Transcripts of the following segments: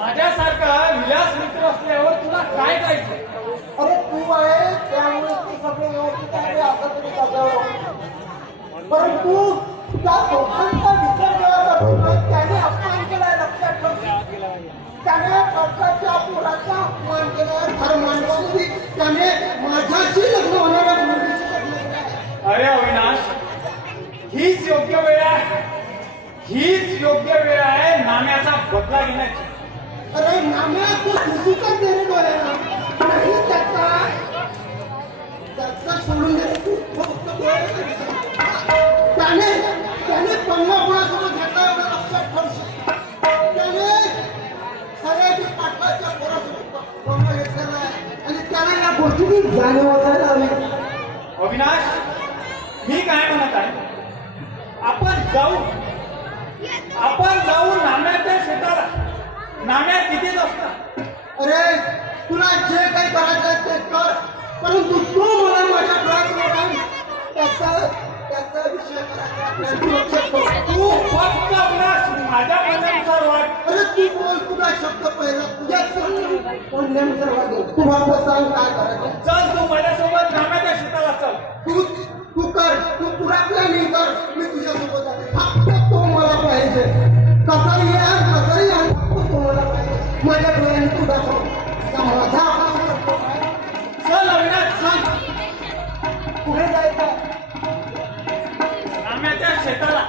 माझ्यासारखा विलास मित्र असल्यावर तुला काय करायचं? अरे तू आहे त्यामुळे ते सगळे व्यवस्थित आहे असं तरी सगळं. परंतु त्या दोघांचा विचार केला जातो त्याने अपमान केलाय, लक्षात ठेव. त्याने पक्षाच्या पोराचा अपमान केलाय. खर माणसाची त्याने माझ्याशी लग्न होणाऱ्या मुलीशी लग्न केलंय. अरे अविनाश, हीच योग्य वेळ आहे, हीच योग्य वेळ आहे नाम्याचा बदला घेण्याची. अरे नाम्या तू दुसरीचा देणे आहे नाही त्याचा सोडून दे. तू फक्त त्याने त्याने पन्ना कोणासोबत घेतला एवढं लक्षात ठेवशील. त्याने सगळ्याची पाटलाच्या पोरासोबत पन्ना घेतलेला आहे आणि त्याला या गोष्टीची जाणीव असायला हवी. अविनाश, मी काय म्हणत आहे, आपण जाऊ नाम्याच्या शेताला. नाम्या तिथेच असतात. अरे तुला जे काही करायचं ते कर, परंतु तू मला माझ्या डोळ्यासमोर आण. त्याचा विषय करायचा. तू फक्त अविनाश माझ्या मनानुसार वाग. अरे तू बोल, तुला शब्द पहिला तुझ्या बोलण्यानुसार वागेल. तू मला सांग काय करायचं. चल, तू माझ्यासोबत नाम्याच्या शेताला चल. तू कर, तू पुरा प्लॅनिंग कर. मी तुझ्यासोबत आहे. फक्त तो मला पाहिजे. कसाही आहे फक्त तो मला पाहिजे. माझ्या डोळ्याने तुझा माझा चल अविनाश, चल पुढे जायचं नाम्याच्या शेताला.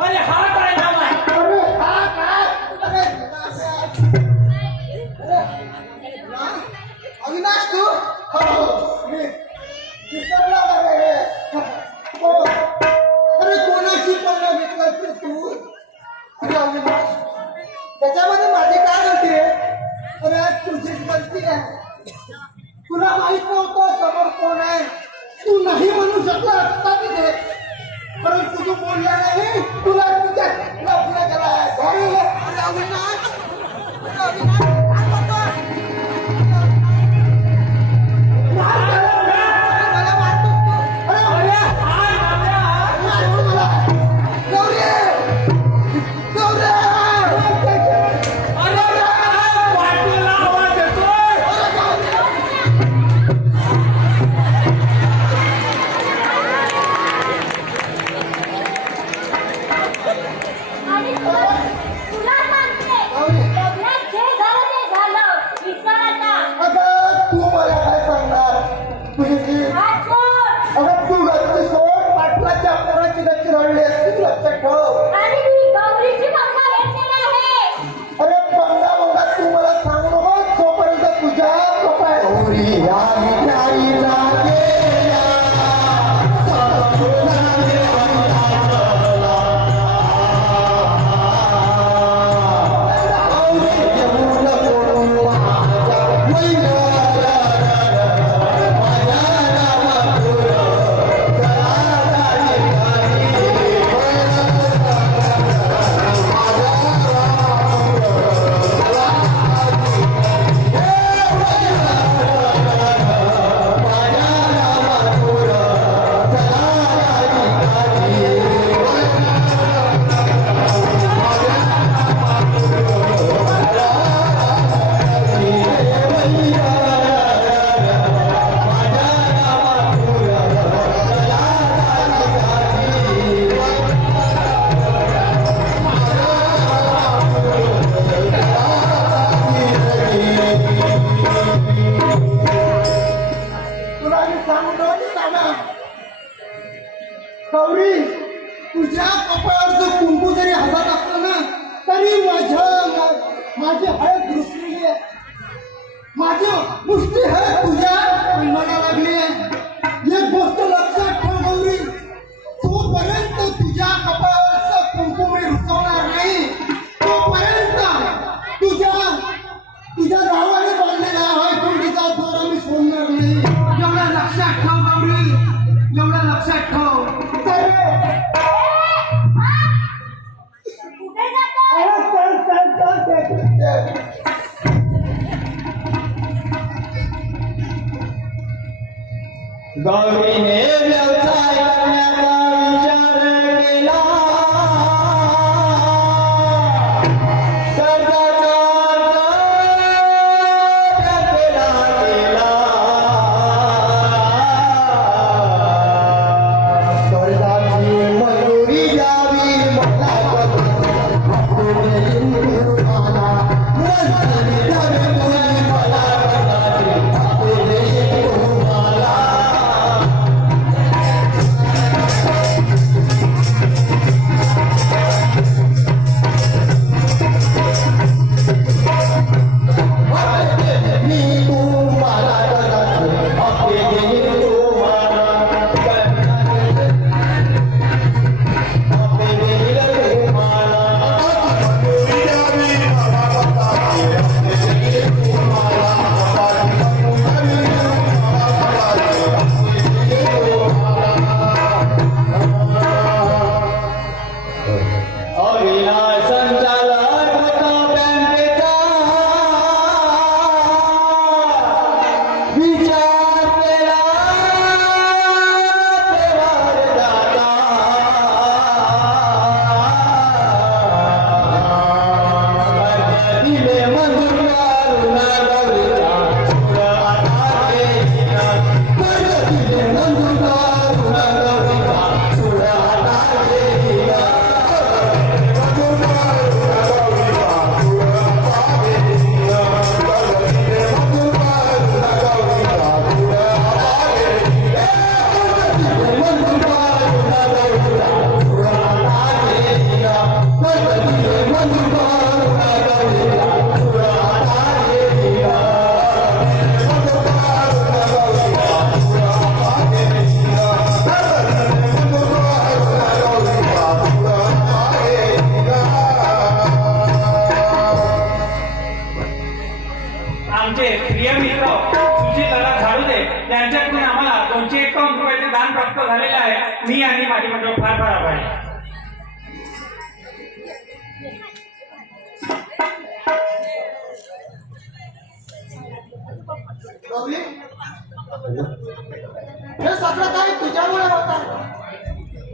अरे हा काय नाव आहे? अरे हा काय? अरे अविनाश तू मी विसरला रे. अरे कोणाशी पण घेतलं तू? अरे अविनाश, त्याच्यामध्ये माझी काय गलती आहे? अरे तुझीच गलती आहे. तुला माहित नव्हतं समोर कोण आहे. तू नाही म्हणू शकला असता तिथे, परंतु तू बोलला नाही. तुला तुझ्या लग्न केलाय. अरे अविनाश, काय करतोय? मला मारतोस तू. अरे हा नाम्या. सोड मला. गौरी गौरी अरे वाटेला आवाज येतोय. आणि तुला सांगते, लग्नात जे झालं ते झालं. विसर आता. अगं तू मला काय सांगणार? तुझी हात सोड. अगं तू गच्ची सोड. पाटलाच्या पोराची गच्ची रडली असती, लक्षात ठेव. आणि मी गौरीची पंगा घेतलेली आहे. अरे पंगा मंगा तू मला सांगू नको. जोपर्यंत तुझ्या कपाय गौरी या मिठाईला गेल्या, गौरी तुझ्या कपाळावरचं कुंकू जरी हातात असलं ना तरी माझी हळद घुसलेली आहे. माझी मुष्टी हळद तुझ्या अंगाला लागली आहे. एक गोष्ट लक्षात ठेव गौरी, तोपर्यंत तुझ्या कपाळावरचं कुंकू मी रुसवणार नाही, तोपर्यंत तुझ्या गावाने बांधलेला हा कुंडीचा दोरा मी सोडणार नाही. एवढं लक्षात ठेव गौरी, एवढं लक्षात ठेव. कुठे जातोय? गौरीने व्यवसाय करण्याचा विचार केला. कर्जाचा आमचे प्रिय मित्र सुजितला झाडू दे यांच्याकडून आम्हाला 251 रुपयाचे दान प्राप्त झालेले आहे. मी आणि माझे मित्र फार फार आभारी. गौरी हे सगळं काही तुझ्यामुळे होत आहे.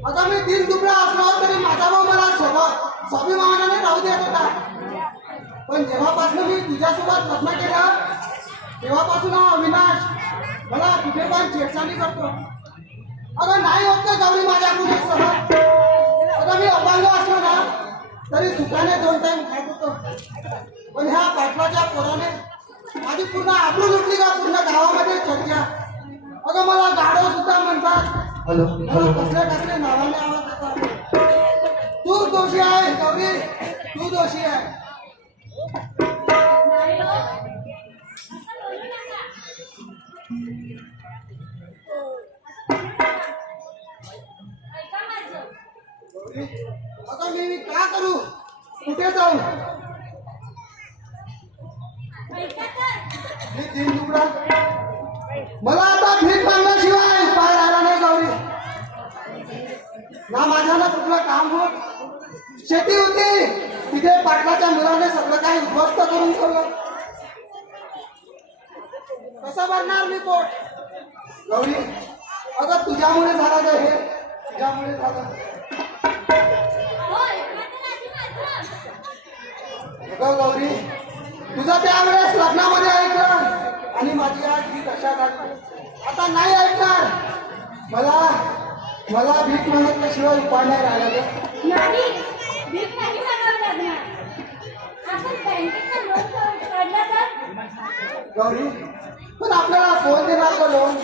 आता मी दिन दुबळा असलो तरी माझा भाऊ मला स्वाभिमानाने राहू देत होता. पण जेव्हापासून मी तुझ्यासोबत लग्न केलं तेव्हापासून हा अविनाश मला कुठे पण छेडछाडी करतो. अगं नाही होत का गौरी माझ्या कुठे सहन. अगं मी अपंग असलो ना तरी सुखाने 2 टाइम खात होतो. पण ह्या पाटलाच्या पोराने माझी पूर्ण आबरू लुटली का पूर्ण गावामध्ये चर्चा. अगं मला गाढव सुद्धा म्हणतात. कसल्या कसल्या नावाने आवाज येतात. तू दोषी आहे गौरी, तू दोषी आहे. नाही हो. असं बोलू नका. ऐका माझं. गौरी अगं मी काय करू, कुठे जाऊ. ऐका तर. मी दिन दुबळा, मला आता भीक मागण्याशिवाय उपाय राहिला नाही गौरी. ना माझ्यानं कुठलं काम होत. शेती होती तिथे पाटलाच्या मुलाने सगळं काही उद्ध्वस्त करून ठेवलं. कसं भरणार मी पोट गौरी. अगं तुझ्यामुळे झालं ग हे, तुझ्यामुळे झालं. हो, ऐका तर आधी माझं. अगं गौरी तुझं त्यावेळेस लग्नामध्ये ऐकलं आणि माझी आज भीक अशा झाली. आता नाही ऐकणार. मला भीक मागण्याशिवाय उपाय नाही राहिला ग. नाही, भीक नाही मागावं लागणार. आपण बँकेचं लोन काढलं तर. गौरी पण आपल्याला कोण देणार का लोन.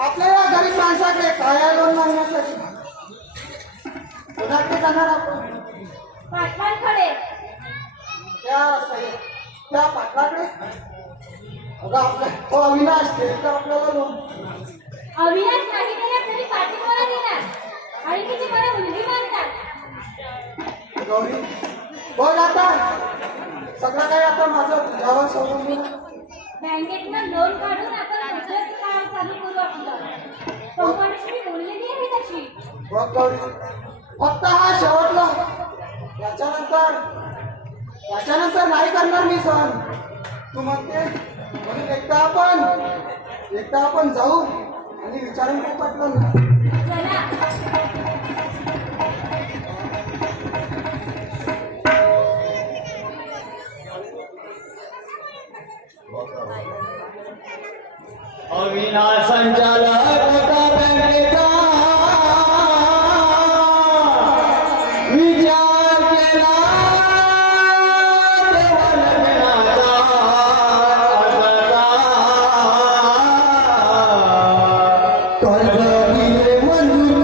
आपल्या गरीब माणसाकडे काय आहे लोन मागण्यासाठी. कोणाकडे जाणार आपण. पाटलांकडे. त्या पाटलाकडे. अगं आपल्या तो अविनाश देईल का आपल्याला लोन. अविनाश नाही दिला तरी पाटील मला देणार. आणि तिची मला मुलगी मानतात. गौरी बघ आता सगळं काही आता माझं तुझ्यावर सोडून. बँकेतनं लोन काढून आपण दुसरं काम चालू करू आपलं. कंपनीशी मी बोललेली आहे तशी. बघ गौरी फक्त हा शेवटला. याच्यानंतर नाही करणार मी सहन. तू म्हणते म्हणून एकदा आपण जाऊ आणि विचारून खूप वाटलं ना. चला. अविनाश संचालक होता बँकेचा. विचार केला तेव्हा लग्नाचा. कर्ज दिले मंजूर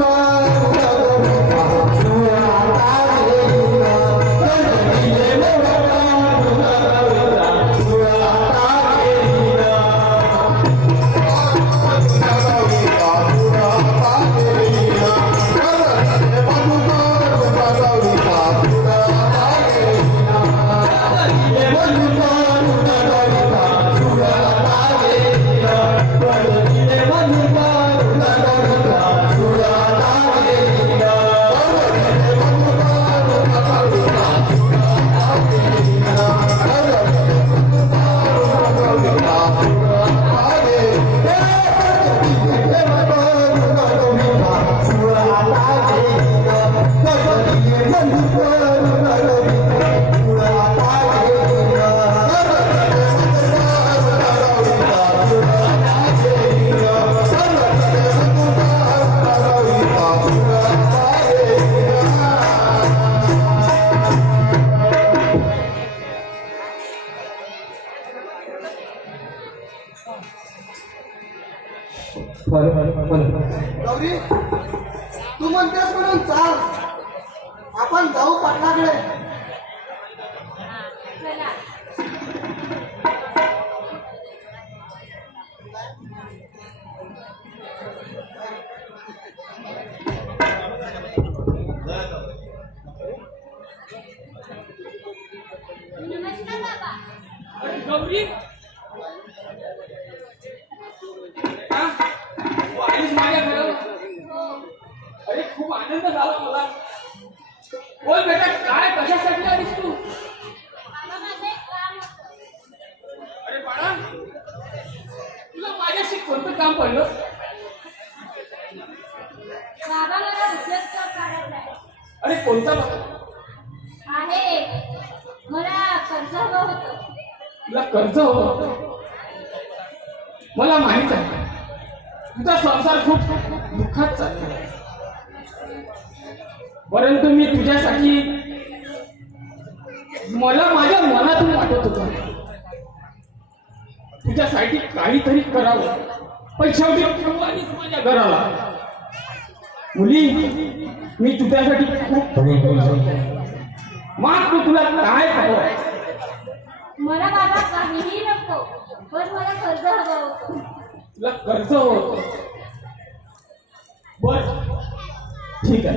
गौरी तू म्हणतेस म्हणून चाल. आपण जाऊ पाटलाकडे. चला. नमस्कार बाबा. गौरी आनंद झाला मला. बोल बेटा, काय कशासाठी आलीस तू? बाबा माझं एक काम होतं. अरे बाळा, तुला माझ्याशी कोणतं काम पडलं? बाबा मला उद्योग काढायचा आहे. अरे कोणता बाबा? आहे मला कर्ज हवं होतं. तुला कर्ज होतं? मला माहित आहे तुझा संसार खूप दुःखात चालला आहे. परंतु मी तुझ्यासाठी मला माझ्या मनातून वाटत होतं तुझ्यासाठी काहीतरी करावं, पण शेवटी भगवानीच माझ्या घराला. मुली, मी तुझ्यासाठी खूप मात्र तुला काय हवं? मला बाबा काहीही नको, पण मला कर्ज हवं होतं. तुला कर्ज होत? बर, ठीक आहे.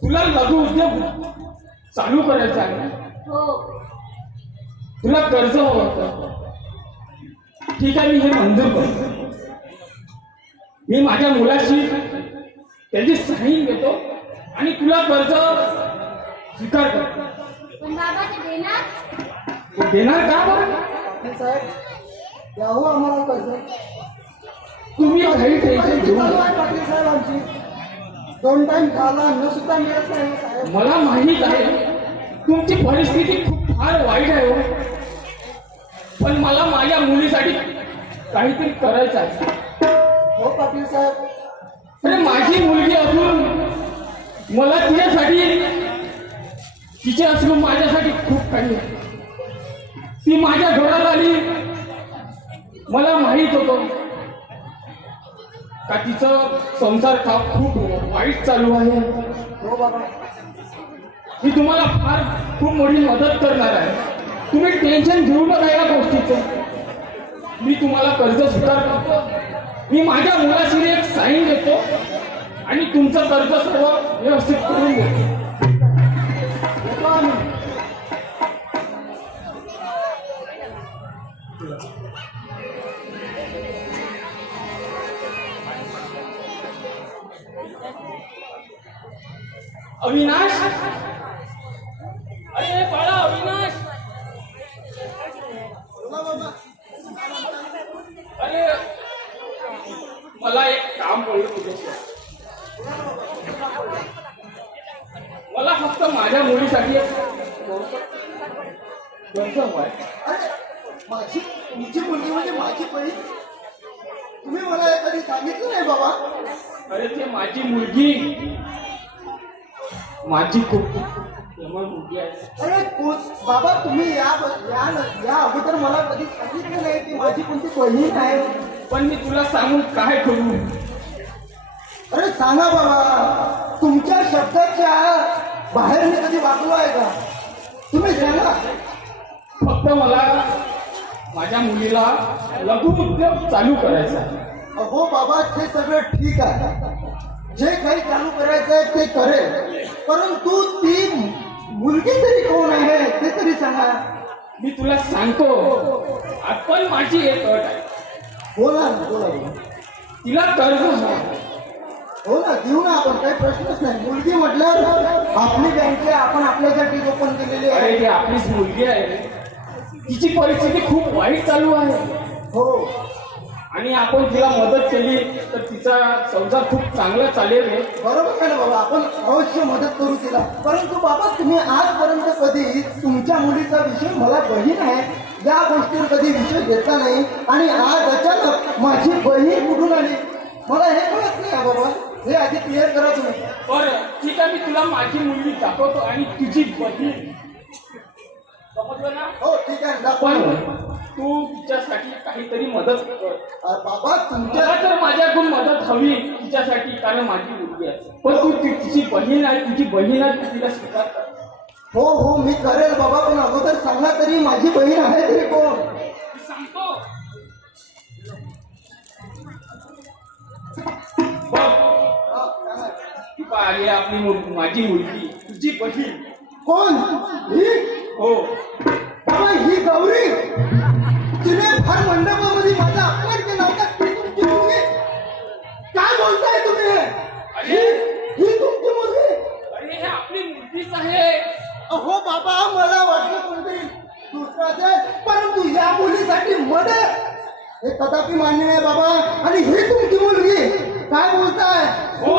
तुला लघु उद्योग चालू करायचा आहे? हो. तुला कर्ज होत? ठीक आहे, मी हे मंजूर करतो. मी माझ्या मुलाशी त्याची सही घेतो आणि तुला कर्ज स्वीकार करतो. पण बाबा ते देणार? तू देणार का बरं? पाटील साहेब, द्यावं आम्हाला कर्ज. तुम्ही काही टेन्शन घेऊ चालू नका. आहे पाटील साहेब आमची. 2 टाइम खायला अन्न सुद्धा मिळत नाही साहेब. मला माहित आहे तुमची परिस्थिती खूप फार वाईट आहे हो. पण मला माझ्या मुलीसाठी काहीतरी करायचं आहे. हो पाटील साहेब, अरे माझी मुलगी असून मला तिच्यासाठी, तिचे असून माझ्यासाठी खूप काही आहे. ती माझ्या घरात आली, मला माहित होतं का तिचं संसार खूप वाईट चालू आहे. हो बाबा. मी तुम्हाला फार खूप मोठी मदत करणार आहे. तुम्ही टेन्शन घेऊ नका या गोष्टीचं. मी तुम्हाला कर्ज स्वीकार करतो. मी माझ्या मुलाशी एक साईन देतो आणि तुमचं कर्ज सर्व व्यवस्थित करून देतो. येतो आम्ही. अविनाश, अरे बाळा अविनाश, बोला बाबा. अरे मला एक काम पडलं तुझ्याशी. मला फक्त माझ्या मुलीसाठी एक कर्ज हवं आहे. अरे तुमची मुलगी म्हणजे माझी बहीण. तुम्ही मला हे कधी सांगितलं नाही बाबा. अरे ते माझी मुलगी, माझी खूप प्रेमळ मुलगी आहे. अरे बाबा, तुम्ही या अगोदर मला कधी सांगितलं नाही की माझी कोणती बहीण आहे. पण मी तुला सांगून काय करू? अरे सांगा बाबा, तुमच्या शब्दाच्या बाहेर मी कधी वागलो आहे का? तुम्ही सांगा. फक्त मला माझ्या मुलीला लघु उद्योग चालू करायचा आहे. हो बाबा, ते सगळं ठीक आहे. जे काही चालू करायचं आहे ते करेल, परंतु ती मुलगी तरी कोण आहे ते तरी सांगा. मी तुला सांगतो. आपण माझी एक अट आहे. बोला ना, बोला बोला. तिला कर्ज हवं. हो ना, देऊ ना आपण, काही प्रश्नच नाही. मुलगी म्हटल्यावर आपली बँक आहे, आपण आपल्यासाठी ओपन केलेली आहे. अरे ती आपलीच मुलगी आहे. तिची परिस्थिती खूप वाईट चालू आहे हो. आणि आपण तिला मदत केली तर तिचा संसार खूप चांगला चालेल. बरोबर आहे ना बाबा, आपण अवश्य मदत करू तिला. परंतु बाबा, तुम्ही आजपर्यंत कधी तुमच्या मुलीचा विषय, मला बहीण आहे या गोष्टीवर कधी विषय घेतला नाही, आणि आज अचानक माझी बहीण कुठून आली मला हे कळत नाही बाबा. हे आधी क्लिअर करा तुम्ही. बरं ठीक आहे, मी तुला माझी मुलगी दाखवतो आणि तुझी बहीण. समजलं ना? हो ठीक आहे, पण दाखवा. तू तिच्यासाठी काहीतरी मदत कर. बाबा तुमच्या, मला तर माझ्याकडून मदत हवी तिच्यासाठी, कारण माझी मुलगी आहे. पण तू तिची बहीण आहे, तुझी बहीण आहे, तू तिला स्वीकार कर. हो हो मी करेल बाबा, पण अगोदर सांगा तरी माझी बहीण आहे तरी कोण? मी सांगतो. बघ, हा, सांगा. ती पहा आली आपली माझी मुलगी, तुझी बहीण. कोण ही? हो. बाबा ही गौरी, तिने फार मंडपामध्ये माझा अपमान केला होता. ती तुमची मुलगी? काय बोलताय तुम्ही? असेल, परंतु या मुलीसाठी मदत हे कदापि मान्य नाही बाबा. आणि ही तुमची मुलगी काय बोलताय? हो,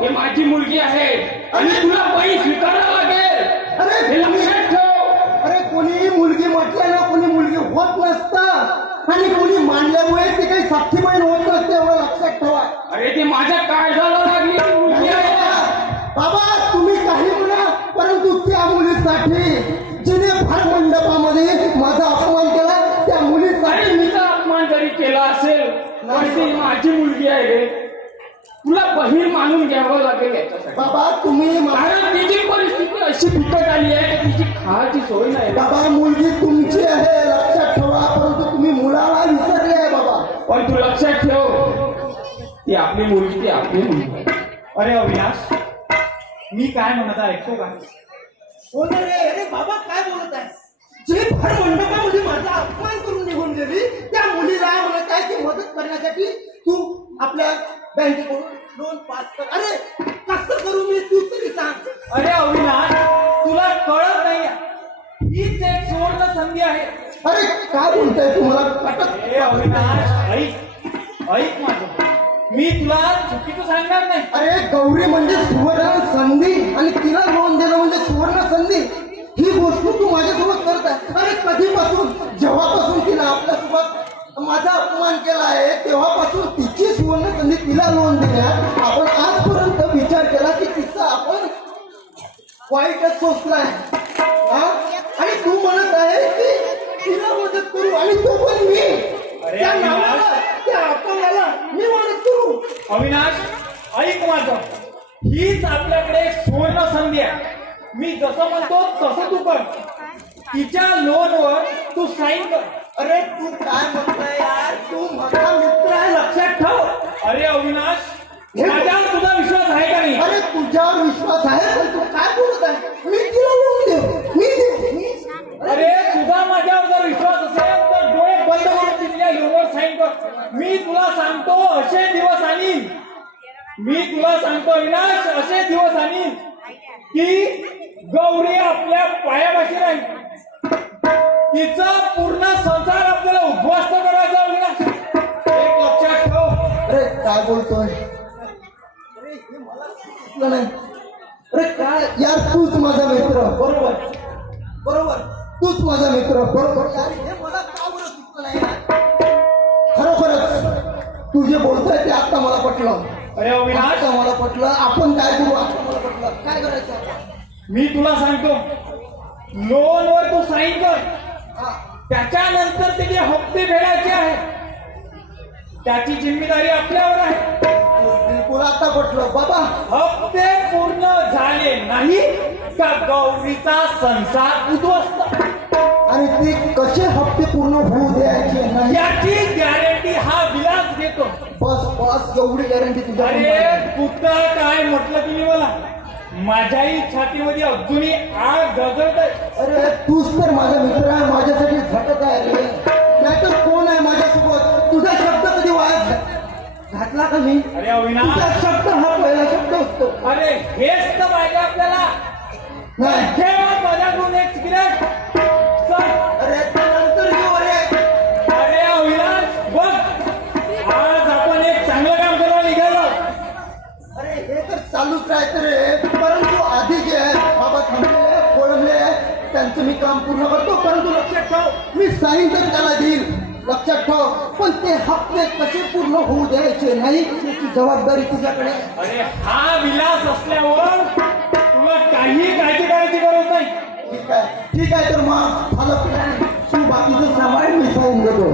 हे माझी मुलगी आहे आणि तुला बाई स्वीकारावं लागेल. अरे हे लक्षात ठेव. अरे कोणी मुलगी म्हटलं ना, कोणी मुलगी होत नसतं आणि कोणी मानल्यामुळे ती काही साक्षी बहीण होत नसते, एवढं लक्षात ठेवा. अरे ते माझ्या काळजाला लागली मुलगी आहे. बाबा तुम्ही काही म्हणा, परंतु त्या मुलीसाठी जिने फार मंडपामध्ये माझा अपमान केला, त्या अरे मुलीसाठी मीचा अपमान जरी केला असेल तरी ती माझी मुलगी आहे रे. तुला बहीण मानून घ्यावं लागेल याच्यासाठी. बाबा तुम्ही कारण तिची परिस्थिती अशी बिकट आली आहे की तिची खायची सोय नाही. बाबा मुलगी तुमची आहे लक्षात ठेवा, परंतु तुम्ही मुलाला विसरले आहे बाबा. पण तू लक्षात ठेव, ती आपली मुलगी, ती आपली मुलगी आहे. अरे अविनाश, मी काय म्हणत आहे ऐकतो का? हो ना रे. अरे बाबा काय बोलत आहे? जे भर मंडपामध्ये माझा अपमान करून निघून गेली त्या मुलीला म्हणत आहे की मदत करण्यासाठी तू आपल्या बँकेकडून लोन पास कर. अरे कसं करू मी, तू तरी सांग. अरे अविनाश, तुला कळत नाही, हीच एक सुवर्ण संधी आहे. अरे काय बोलताय तुम्हाला पटत? अरे अविनाश, ऐक माझं, मी तुला चुकीचं सांगणार नाही. अरे गौरी म्हणजे सुवर्ण संधी आणि तिला लोन देणं म्हणजे सुवर्ण संधी. ही गोष्ट तू माझ्यासोबत करत आहे. अरे कधीपासून, जेव्हापासून तिला आपल्यासोबत माझा अपमान केला आहे तेव्हापासून तिची सुवर्ण संधी तिला लोन देण्यात आपण आजपर्यंत विचार केला की तिचा आपण वाईटच सोचलाय. आणि तू म्हणत आहे की तिला मदत करू आणि तो पण मी अरे त्या अविनाश. नावाला, त्या अपमानाला मी मदत करू. अविनाश, ऐक माझं, हीच आपल्याकडे एक सुवर्ण संधी आहे. मी जसं म्हणतो तसं तू कर. तिच्या लोनवर तू साईन कर. अरे तू काय म्हणताय यार, तू माझा मित्र आहे लक्षात ठेव. अरे अविनाश, माझ्यावर तुझा विश्वास आहे का नाही? अरे तुझ्यावर विश्वास आहे, पण तू काय बोलत आहे? मी तिला लोन देऊ, मी देऊ. अरे तुझा माझ्यावर जर विश्वास असेल तर डोळे बंद करून तिथल्या लोनवर साईन कर. मी तुला सांगतो असे दिवस आणीन, मी तुला सांगतो अविनाश, असे दिवस आणीन की गौरी आपल्या पायापाशी राहील. तिचा पूर्ण संसार आपल्याला उद्ध्वस्त करायचा अविनाश, एक लक्षात ठेव. अरे काय बोलतोय? अरे हे मला सुचलं नाही. अरे काय यार, तूच माझा मित्र, बरोबर बरोबर, तूच माझा मित्र, बरोबर. यार हे मला का बरं सुचलं नाही यार? खरोखरच तू जे बोलतोय ते आता मला पटलं. अरे अविनाश, आता मला पटलं. आपण काय करू, आता मला पटलं. काय करायचं? मी तुला सांगतो, लोनवर तू साईन कर. हा, त्याच्यानंतर त्याचे हप्ते फेडायचे आहे, त्याची जिम्मेदारी आपल्यावर आहे. बिलकुल आता पटलं बाबा. हप्ते पूर्ण झाले नाही का गौरीचा संसार उद्ध्वस्त. आणि ते कसे हप्ते पूर्ण होऊ द्यायचे नाही याची गॅरंटी हा विलास देतो. बस बस, एवढी गॅरंटी तुझ्या अरे कुठं काय म्हटलं तुम्ही मला, माझ्याही छातीमध्ये अजूनही आग गजरत आहे. अरे तूच तर माझा मित्र आहे, माझ्यासाठी झटत आहे रे. नाहीतर कोण आहे माझ्यासोबत? तुझा शब्द कधी वाया घातला का मी? अरे अविनाश, तुझा शब्द हा पहिला शब्द असतो. अरे हेच तर पाहिजे आपल्याला. नाही ठेवा माझ्याकडून एक सिगरेट. चल. अरे त्यानंतर घेऊ. अरे अविनाश बघ, आज आपण एक चांगलं काम करायला निघालो. अरे हे तर चालूच राहतं रे, परंतु आधी जे आहे बाबा थांबलेले कोळंबले त्यांचं मी काम पूर्ण करतो. परंतु लक्षात ठेव, मी साईन तर त्याला देईल, लक्षात ठेव. पण ते हप्ते कसे पूर्ण होऊ द्यायचे नाही त्याची जबाबदारी तुझ्याकडे आहे. अरे हा विलास असल्यावर तुला काही काळजी करायची गरज नाही. ठीक आहे तर मग झालं प्लॅन. तू बाकीचं सामान मी साईन देतो.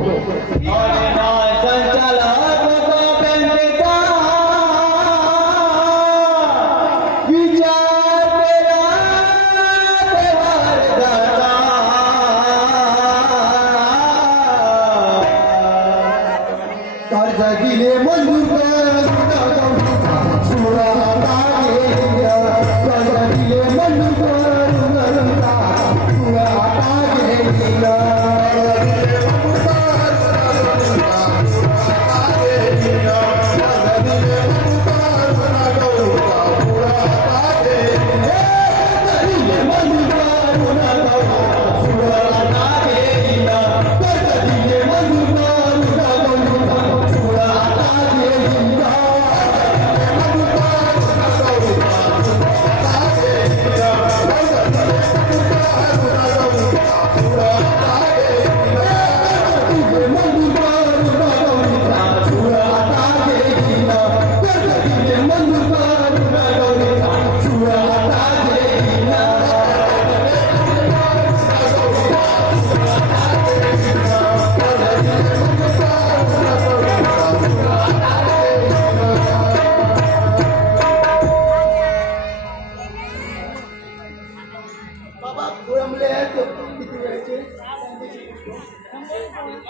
किती वेळचे?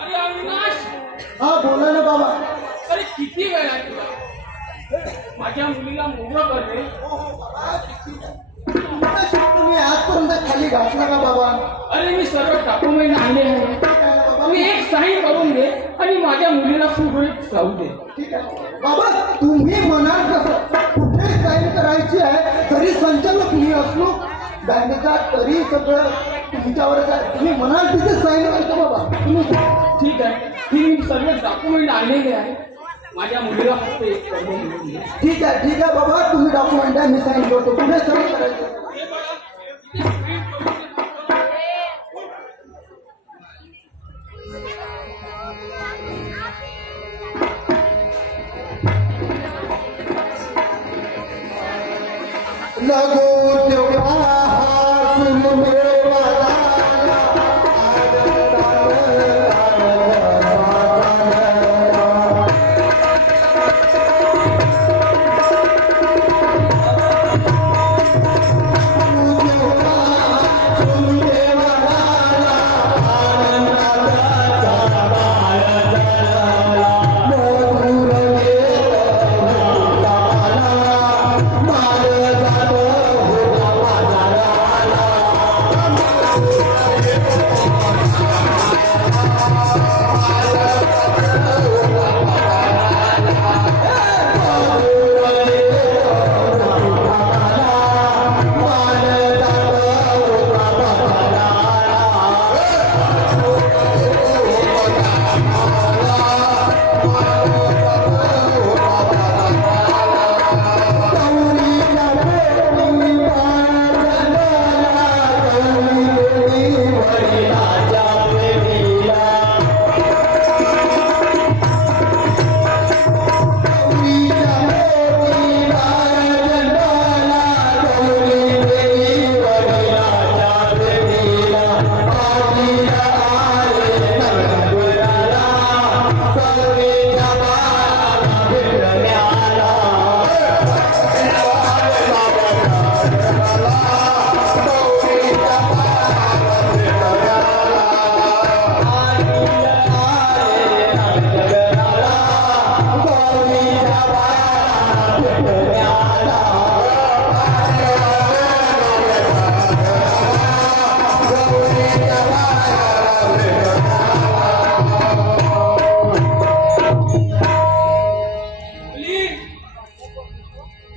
अरे अविनाश, हा बोला ना बाबा. अरे किती वेळ आहे तुला? माझ्या मुलीला मोकळं करणे. तुम्ही आजपर्यंत खाली घातला का बाबा? अरे मी सर्व डॉक्युमेंट आणले आहे. तुम्ही एक साईन करून दे आणि माझ्या मुलीला सुरळीत राहू दे. ठीक आहे बाबा, तुम्ही म्हणाल कसं कुठे साईन करायची आहे, तरी संचालक मी असलो बँकेचा, तरी सगळं तुमच्यावरच आहे. तुम्ही म्हणाल तिथे साईन करतो बाबा. तुम्ही ठीक आहे, मी सर्व डॉक्युमेंट आणलेले आहे. माझ्या मुलीला फक्त एक करून देऊन दे. ठीक आहे बाबा, तुम्ही डॉक्युमेंट द्या, मी साईन करतो. कुठे साईन करायचं?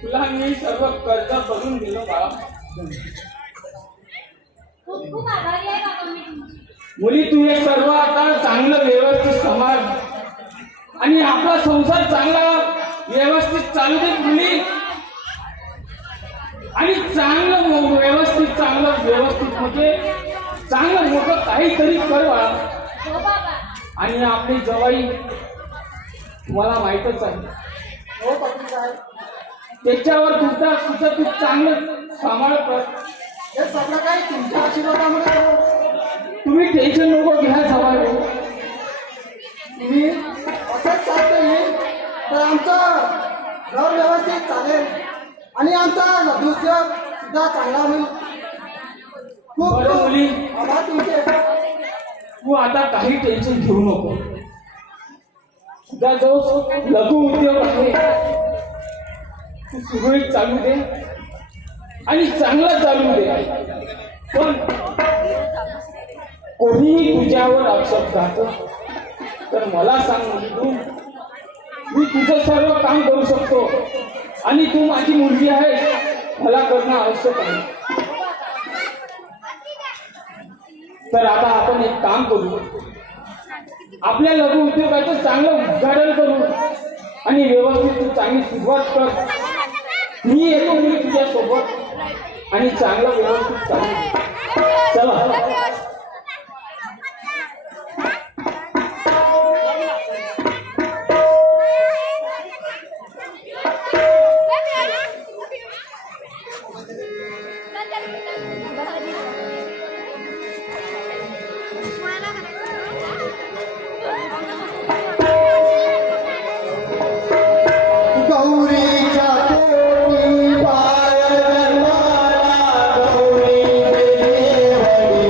तुला मी सर्व कर्ज भरून दिलं बाळा. खूप खूप आभारी आहे बाबा मी तुमची. मुली, तू हे सर्व आता चांगलं व्यवस्थित समाज आणि आपला संसार चांगला व्यवस्थित चालू दे मुली. आणि चांगलं व्यवस्थित म्हणजे चांगलं मोठं काहीतरी कर बाळा. हो बाबा. आणि आपली जवाई तुम्हाला माहीतच आहे, हो पाटील साहेब, त्याच्यावर तुझं तू चांगलं सांभाळ कर. हे सगळं काही तुमच्या आशीर्वादामुळे हो. तुम्ही टेन्शन नको घ्या जवाई. तुम्ही असंच साथ दिली तर आमचं घर व्यवस्थित चालेल आणि आमचा लघुउद्योग सुद्धा चांगला होईल. खूप बरं मुली, खूप आभार तुमचे. तू आता काही टेन्शन घेऊ नको. तुझा जो लघु उद्योग आहे तू सुरळीत चालू दे आणि चांगला चालू दे. पण कोणीही तुझ्यावर आक्षेप घातला तर मला सांग तू, मी तुझं सर्व काम करू शकतो आणि तू माझी मुलगी आहे, मला करणं आवश्यक आहे. तर आता आपण एक काम करू, आपल्या लघु उद्योगाचं चांगलं उद्घाटन करू आणि व्यवस्थित तू चांगली सुरुवात कर. मी येतो मुली तुझ्यासोबत आणि चांगलं व्यवस्थित चालू. चला. गौरीच्या पोटी पाय गौरी देवी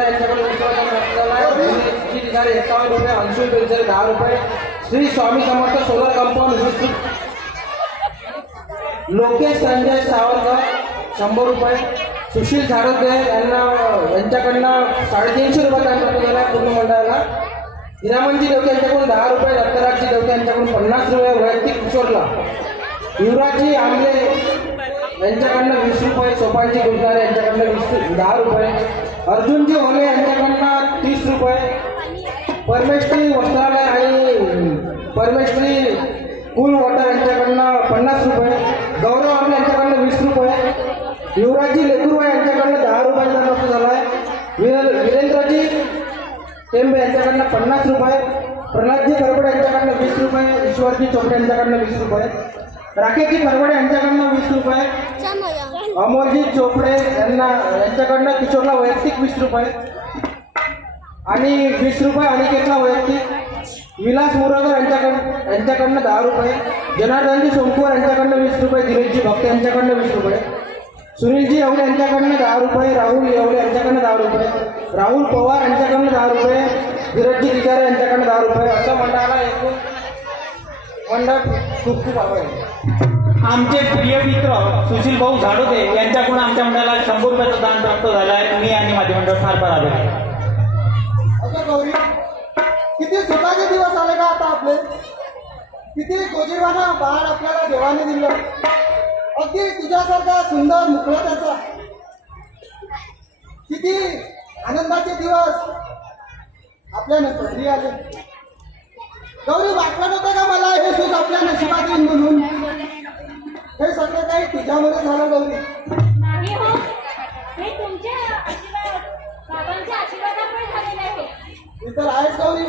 ढिगारे यांच्याकडून 20 रुपये प्राप्त झाला आहे. सुशील ढिगारे 51 रुपये, अंशुल बेलचरे 10 रुपये, श्री स्वामी समर्थ सोलर कंपाऊंड 20 रुपये, लोकेश संजय सावरकर 100 रुपये, सुशील झाडोदे यांच्याकडनं 350 रुपये दान प्राप्त झाला आहे पूर्ण मंडळाला. हिरामनजी देवटे यांच्याकडून 10 रुपये, दत्तराजजी देवटे यांच्याकडून 50 रुपये वैयक्तिक किशोरला, युवराजजी आमले यांच्याकडनं 20 रुपये, सोपानजी गुजरारे यांच्याकडनं 10 रुपये, अर्जुनजी होले यांच्याकडनं 30 रुपये, परमेश्वरी वस्त्रालय आणि परमेश्वरी कूल वॉटर यांच्याकडनं 50 रुपये, गौरव आमले यांच्याकडनं 20 रुपये, युवराजजी लेकुरवा यांच्याकडनं 10 रुपयाचा प्राप्त झाला आहे. वीरेंद्रजी टेंबे यांच्याकडनं 50 रुपये, प्रल्हादजी करबडे यांच्याकडनं 20 रुपये, ईश्वरजी चोपडे यांच्याकडनं 20 रुपये, राकेशजी करबडे यांच्याकडनं 20 रुपये, अमोलजी चोपडे यांच्याकडनं किशोरला वैयक्तिक 20 रुपये आणि 20 रुपये अनिकेतला वैयक्तिक, विलास मोरकर यांच्याकडनं 10 रुपये, जनार्दनजी सोमकुमार यांच्याकडनं 20 रुपये, दिनेशजी भक्त यांच्याकडनं 20 रुपये, सुनीलजी येवले यांच्याकडनं 10 रुपये, राहुल येवले यांच्याकडनं 10 रुपये, राहुल पवार यांच्याकडनं 10 रुपये, धीरजजी ढिगारे यांच्याकडनं 10 रुपये, असं मंडळाला एकूण मंडळ खूप खूप आभार आहे. आमचे प्रिय मित्र सुशील भाऊ झाडोदे यांच्याकडून आमच्या मंडळाला 100 रुपयाचं दान प्राप्त झालं आहे. मी आणि माझे मंडळ फार फार आभारी आहे. अगं गौरी, किती सुखाचे दिवस आले का आता आपले. किती गोजीवाना बाळ आपल्याला देवाने दिलं. अगदी तुझ्यासारखा सुंदर मुखडा त्याचा. किती आनंदाचे दिवस आपल्या नजरी आले. गौरी, वाटलं नव्हतं का मला हे सुख आपल्या नशिबात येईल म्हणून. हे सगळं काही तुझ्यामुळे झालं गौरी. नाही हो, हे तुमच्या आशीर्वाद, बाबांच्या आशीर्वादामुळे झालेलं आहे. मी तर आहेच गौरी.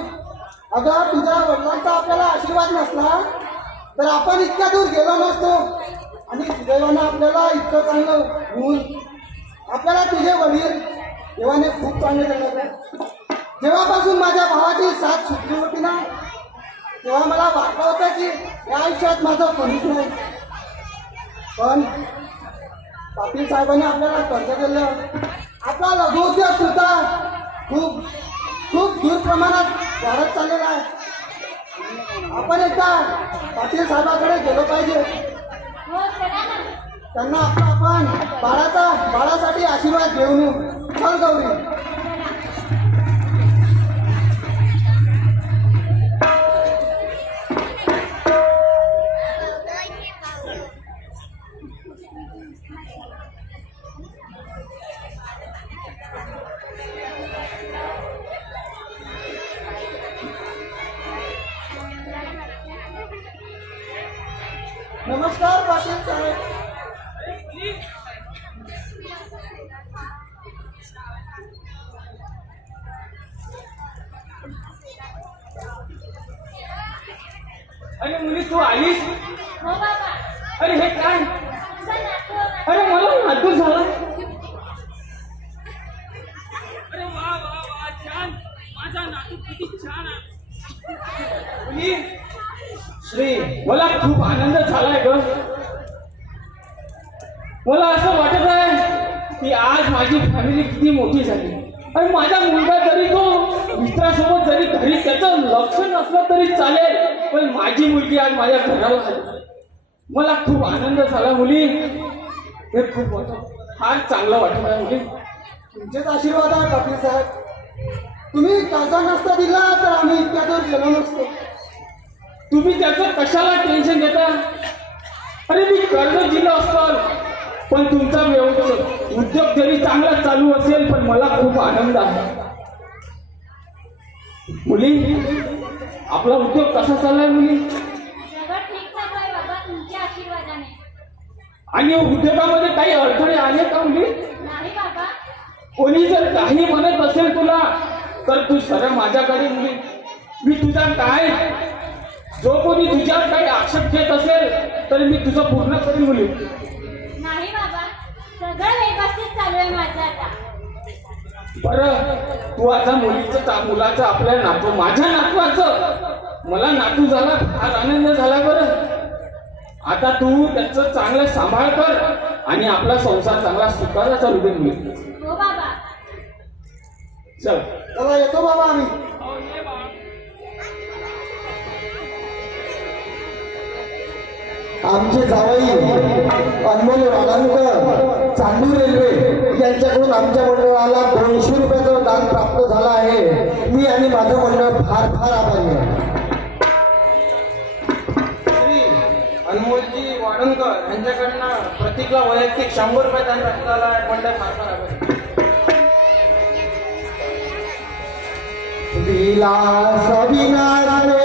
अगं, तुझ्या वडिलांचा आपल्याला आशीर्वाद नसला तर आपण इतक्या दूर गेलो नसतो. आणि सुदैवानं आपल्याला इतकं चांगलं होऊन आपल्याला तुझे वडील देवाने खूप चांगले केलं. जेव्हापासून माझ्या भावाची साथ सुटली होती ना, तेव्हा मला वाटलं होतं की या आयुष्यात माझं कोणीच नाही. पण पाटील साहेबांनी आपल्याला कर्ज केलं. आपला लघुउद्योग सुद्धा खूप खूप दूर प्रमाणात वाढत चाललेला आहे. आपण एकदा पाटील साहेबाकडे गेलो पाहिजे. हो, चला ना. त्यांना आपण बाळासाठी आशीर्वाद घेऊन येऊ. चल गौरी. नमस्कार पाटील साहेब. अरे मुली, तू आलीस. हो बाबा, अरे हे काय. तुमचा नातू. अरे मला नातू झाला. अरे वा वा वा, छान. माझा नातू किती छान आहे. मुली, श्री, मला खूप आनंद झालाय ग. मला असं वाटत आहे की आज माझी फॅमिली किती मोठी झाली. आणि माझा मुलगा जरी तो मित्रासोबत जरी घरी त्याचं लक्ष नसलं तरी चालेल, पण माझी मुलगी आज माझ्या घराला आली. मला खूप आनंद झाला मुली. हे खूप मोठं फार चांगलं वाटत आहे मुली. तुमचेच आशीर्वाद आहे पाटील साहेब. तुम्ही कर्ज नसता दिला तर आम्ही इतक्या दूर गेलो नसतो. तुम्ही त्याचं कशाला टेन्शन घेता. अरे मी कर्ज दिलं असतं, पण तुमचा व्यवसाय उद्योग जरी चांगला चालू असेल, पण मला खूप आनंद आहे. मुली, आपला उद्योग कसा चाललाय मुली. सगळं ठीक चालू आहे बाबा, तुमच्या आशीर्वादाने. आणि उद्योगामध्ये काही अडथळे आले का मुली. नाही बाबा. कोणी जर काही म्हणत असेल तुला, तर तू सरळ माझ्याकडे मुली. मी तुझा काय, जो कोणी तुझ्यावर काही आक्षेप घेत असेल तर मी तुझं पूर्ण करीन मुली. नाही बाबा, सगळं व्यवस्थित चालू आहे माझं आता. बरं, तू आता मुलाचं आपल्या नातू, माझ्या नातवाचं मला नातू झाला, फार आनंद झाला. बरं, आता तू त्याचं चांगलं सांभाळ कर आणि आपला संसार चांगला सुखाचा चालू दे मुली. हो बाबा. चल. चला येतो बाबा आम्ही. हो ये बाळा. आमचे जावई अनमोल वालांकर चांदूर रेल्वे यांच्याकडून आमच्या मंडळाला 200 रुपयाचं दान प्राप्त झालं आहे. मी आणि माझं मंडळ फार फार आभारी आहे. श्री अनमोलजी वाडणकर यांच्याकडनं प्रतीकला वैयक्तिक 100 रुपये दान प्राप्त झाला आहे. मंडळ फार फार आभारी. विलास विनाशे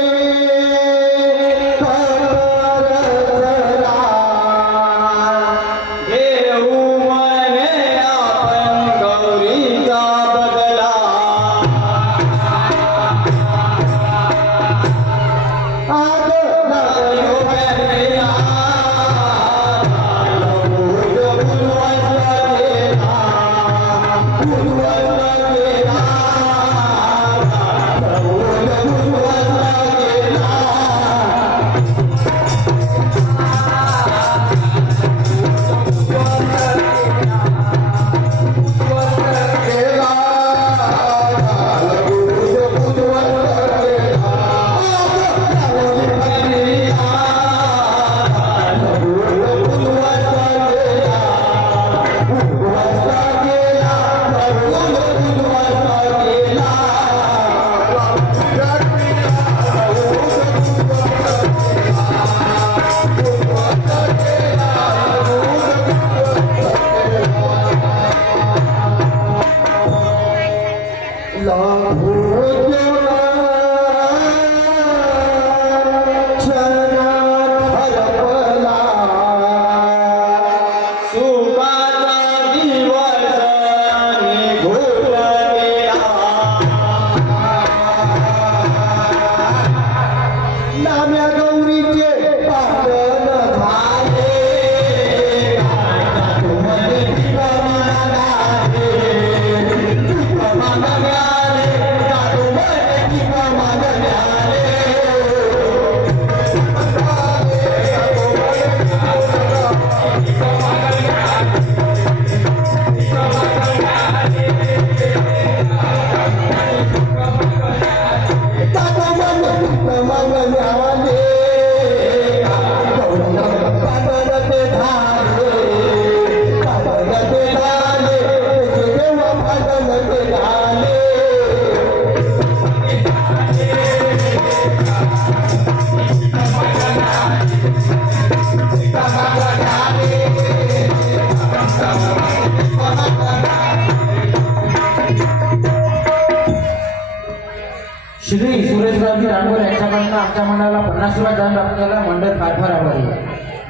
श्री सुरेशरावजी रानवर यांच्याकडनं आमच्या मंडळाला 50 रुपये दान प्राप्त झाला. मंडळ फार फार आभारी आहे.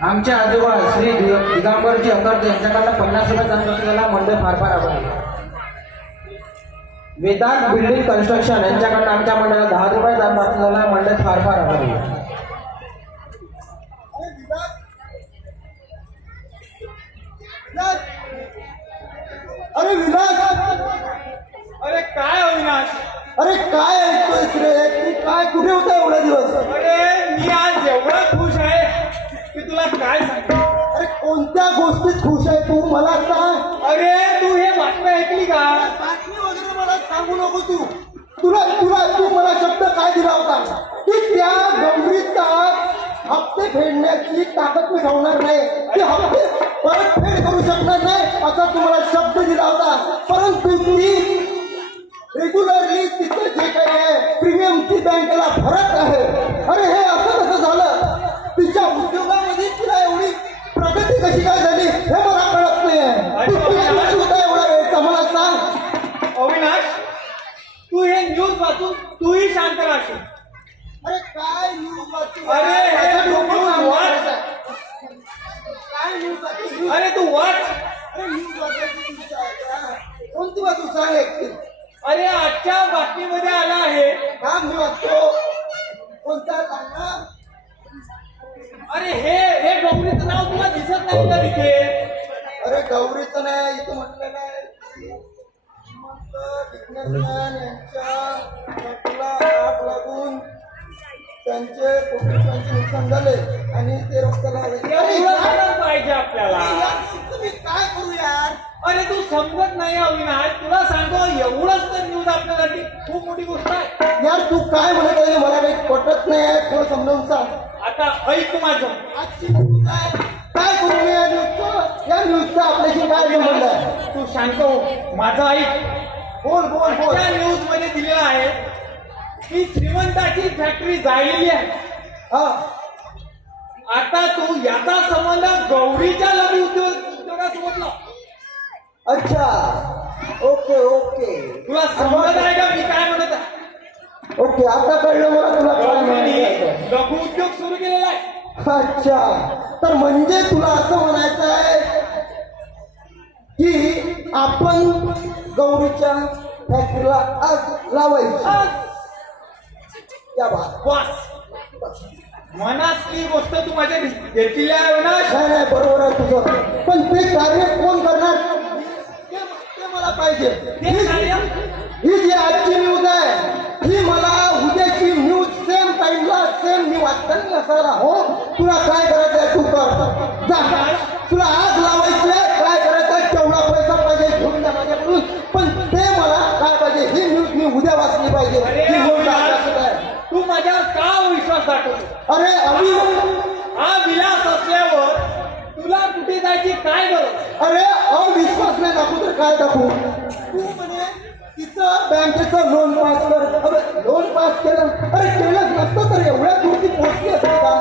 आमचे आजोबा श्री दिगंबरजी अकर्ते यांच्याकडनं 50 रुपये दान प्राप्त झाला. मंडळ फार फार आभारी आहे. वेदांत बिल्डिंग कन्स्ट्रक्शन यांच्याकडनं आमच्या मंडळाला 10 रुपये दान प्राप्त झाला. मंडळ फार फार आभारी आहे. अरे विलास, अरे काय अविनाश, अरे काय ऐकतोयस रे? तू काय कुठे होता एवढा दिवस? अरे मी आज एवढा खुश आहे की तुला काय सांगू. अरे कोणत्या गोष्टीत खुश आहे तू मला सांग. अरे तू हे बातमी ऐकली का? बातमी वगैरे मला सांगू नको तू. तू मला शब्द काय दिला होता की त्या गंभीरता हप्ते फेडण्याची ताकद मी ठेवणार नाही, ती हप्ते परतफेड करू शकणार नाही असा तुम्हाला शब्द दिला होता. परंतु ती रेग्युलरली तिथे जे काही आहे प्रीमियम ती बँकेला भरत आहे. अरे हे असं कसं झालं? तिच्या उद्योगामध्ये तिला एवढी प्रगती कशी काय झाली हे मला कळत नाही. तू होता एवढा वेळचा मला सांग. अविनाश, तू हे न्यूज वाचून तूही शांत राहशील. अरे काय न्यूज वाचू? अरे हे न्यूज वाच. काय न्यूज वाचू? अरे तू वाच. अरे न्यूज वाचायची इच्छा आहे का? कोणती वाचू सांग एक. अरे आजच्या बातमीमध्ये आला आहे. का मी वाचतो? कोणता सांगा? अरे हे डोंगरीचं नाव तुला दिसत नाही का तिथे? अरे गौरीचं नाही इथं म्हटलेलं आहे. बिझनेसमॅन यांच्या नोकरीला आग लागून त्यांचे पोलिसांचे नुकसान झाले आणि ते रस्त्याला आले. एवढं झालं पाहिजे आपल्याला. तुम्ही काय करू यार? अरे तू समजत नाही अविनाश, तुला सांगतो एवढंच तर न्यूज मोठी गोष्ट आहे. यार तू काय म्हणत आहे मला काही पटत नाही आहे, थोडं समजावून सांग. आता ऐक माझं. आजची न्यूज आहे. काय करू मी या न्यूजचं? या न्यूजचा आपल्याशी काय संबंध आहे? तू शांत हो, माझं ऐक. बोल बोल बोल. त्या न्यूज मध्ये दिलेलं आहे की श्रीमंताची फॅक्टरी जाळलेली आहे. हा आता तू याचा संबंध गौरीच्या लघु उद्योगासोबत लाव. अच्छा ओके ओके तुला समजत आहे का मी काय म्हणत आहे? ओके आता कळलं मला तुला काय गौरीने म्हणायचं. लघु उद्योग सुरू केलेला आहे. अच्छा तर म्हणजे तुला असं म्हणायचं आहे की आपण गौरीच्या फॅक्टरीला आग लावायची. या बात बस मनातली गोष्ट तू माझ्या घेतलेली आहे ना. नाही नाही बरोबर आहे तुझं, पण ते कार्य कोण करणार ते मला पाहिजे. ते कार्य ही जी आजची न्यूज आहे ही मला उद्याची न्यूज सेम टाइमला सेम मी वाचताना नसायला. हो तुला काय करायचं आहे तू कर जा. तुला आग लावायची आहे, काय करायचं आहे तेवढा पैसा पाहिजे घेऊन जा माझ्याकडून, पण ते मला काय पाहिजे ही न्यूज मी उद्या वाचली पाहिजे. अरे ही न्यूज अविनाश, दाखवत आहे. तू माझ्यावर का विश्वास दाखवतो? अरे अभि हा विलास असल्यावर तुला कुठे जायची काय गरज? अरे अविश्वास नाही दाखवू तर काय दाखवू? तू म्हणे तिचं बँकेचं लोन पास कर. अरे लोन पास केलं, अरे केलंच नसतं तर एवढ्या दूरची पोहोचली असते का?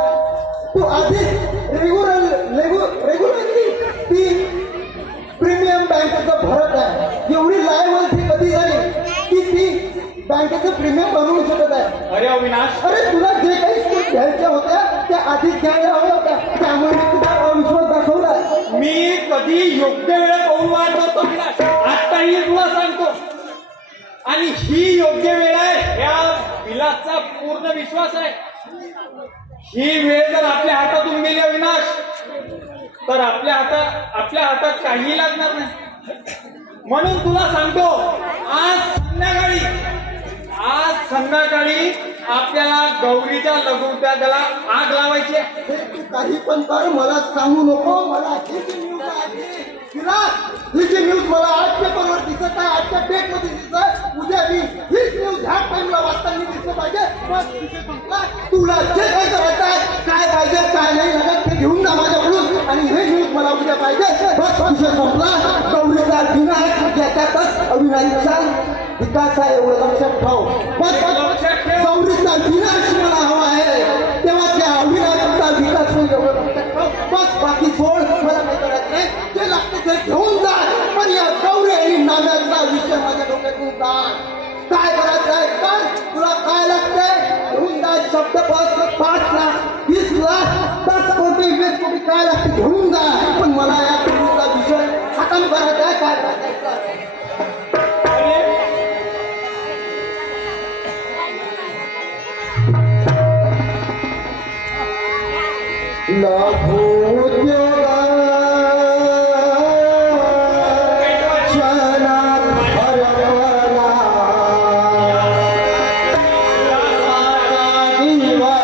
तू आधीच रेग्युलरली ती प्रीमियम बँकेचं भरत आहे. एवढी लायबिलिटी कधी झाली की ती बँकेचं प्रीमियम बनवू शकत आहे. अरे अविनाश, अरे तुला जे काही स्टेप घ्यायच्या होत्या त्या आधीच घ्यायला हव्या होत्या, त्यामुळे मी तुझा अविश्वास दाखवला. मी कधी योग्य वेळ पाहून वाट करतो अविनाश, आताही तुला सांगतो. आणि ही योग्य वेळ आहे, या विलासचा पूर्ण विश्वास आहे. ही वेळ जर आपल्या हातातून गेली अविनाश तर आपल्या हातात काही लागणार नाही. म्हणून तुला सांगतो आज संध्याकाळी आपल्याला गौरीच्या लघु उद्योगाला आग लावायची आहे. हे तू काही पण कर, मला सांगू नको. मला ही जी न्यूज आहे ही जी न्यूज मला आज पेपरवर दिसत आहे, आजच्या डेट मध्ये दिसत आहे, उद्या मी हीच न्यूज ह्या टाइमला वाचताना दिसलं पाहिजे. बस विषय संपला. तुला जे काही करायचं आहे, काय पाहिजे काय नाही लागत ते घेऊन जा माझ्याकडून, आणि हे न्यूज मला उद्या पाहिजे. बस विषय संपला. गौरीचा विनाश याच्यातच अविनाशचा विकास आहे एवढं लक्षात ठेव. बस गौरीचा विनाश मला हवा आहे, तेव्हा त्या अविनाशाचा विकास होईल एवढं लक्षात ठेव. बस बाकी सोड, मला काही करायचं नाही. जे लागते ते घेऊन जा, पण या गौरी आणि नाम्याचा विषय माझ्या डोक्यातून काढ. काय करायचं आहे काय, तुला काय लागतंय घेऊन जा. शब्द 5 लाख 20 लाख 10 कोटी 20 कोटी काय लागते घेऊन जा, पण मला या गौरीचा विषय खतम करायचा आहे. काय करायचं लघु उद्योग क्षणात हरवला दिवस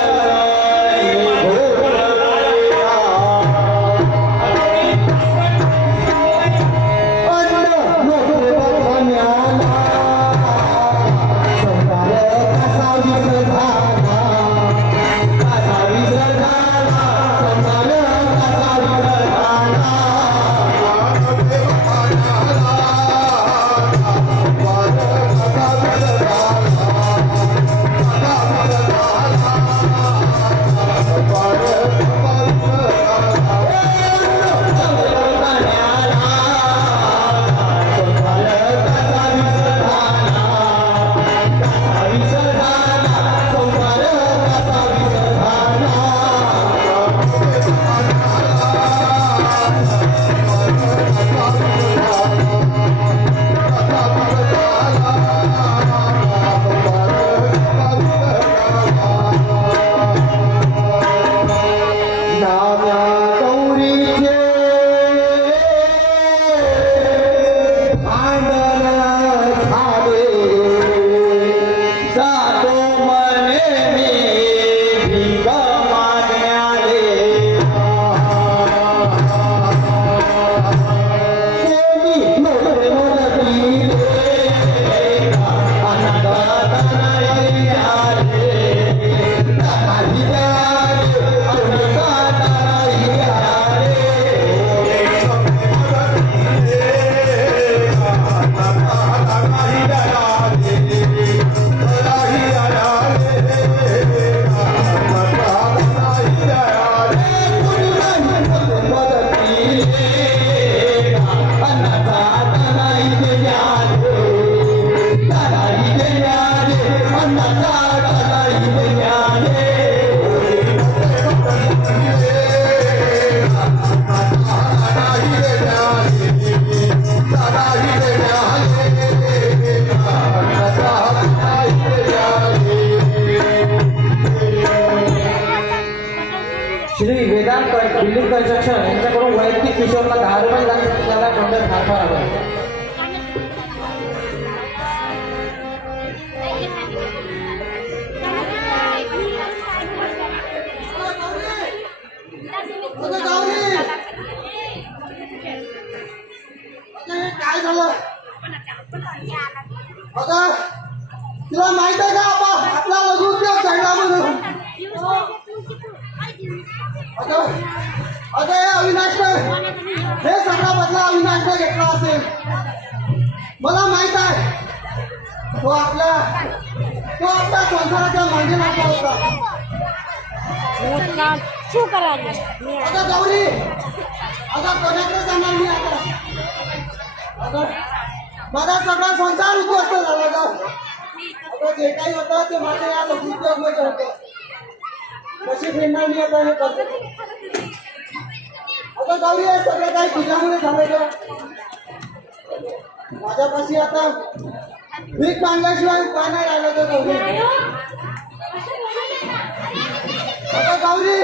किशोरला 10 रुपये लागले त्याला बंडल फार आवडलं. अगं गौरी, अगं हे काय झालं? अगं तुला माहित आहे का आपला लघुउद्योग चढला म्हणून? अगं अगं हे अविनाशने हे सगळा बदला अविनाशने घेतला असेल. मला माहित आहे तो आपल्या संसाराच्या मागे लागला होता. શું કરાવી अगं गौरी, अगं कोणाकडे जाणार मी आता? अगं माझा सगळा संसार उद्ध्वस्त झाला ग. अगं जे काही होतं ते माझ्या या उद्योग मध्ये होतं. कशी फेडणार मी आता हे करतो? अगं गौरी, हे सगळं काही तुझ्यामुळे झालं ग. माझ्यापाशी आता भीक मागल्याशिवाय उपाय नाही राहिला ग गौरी. अगं गौरी,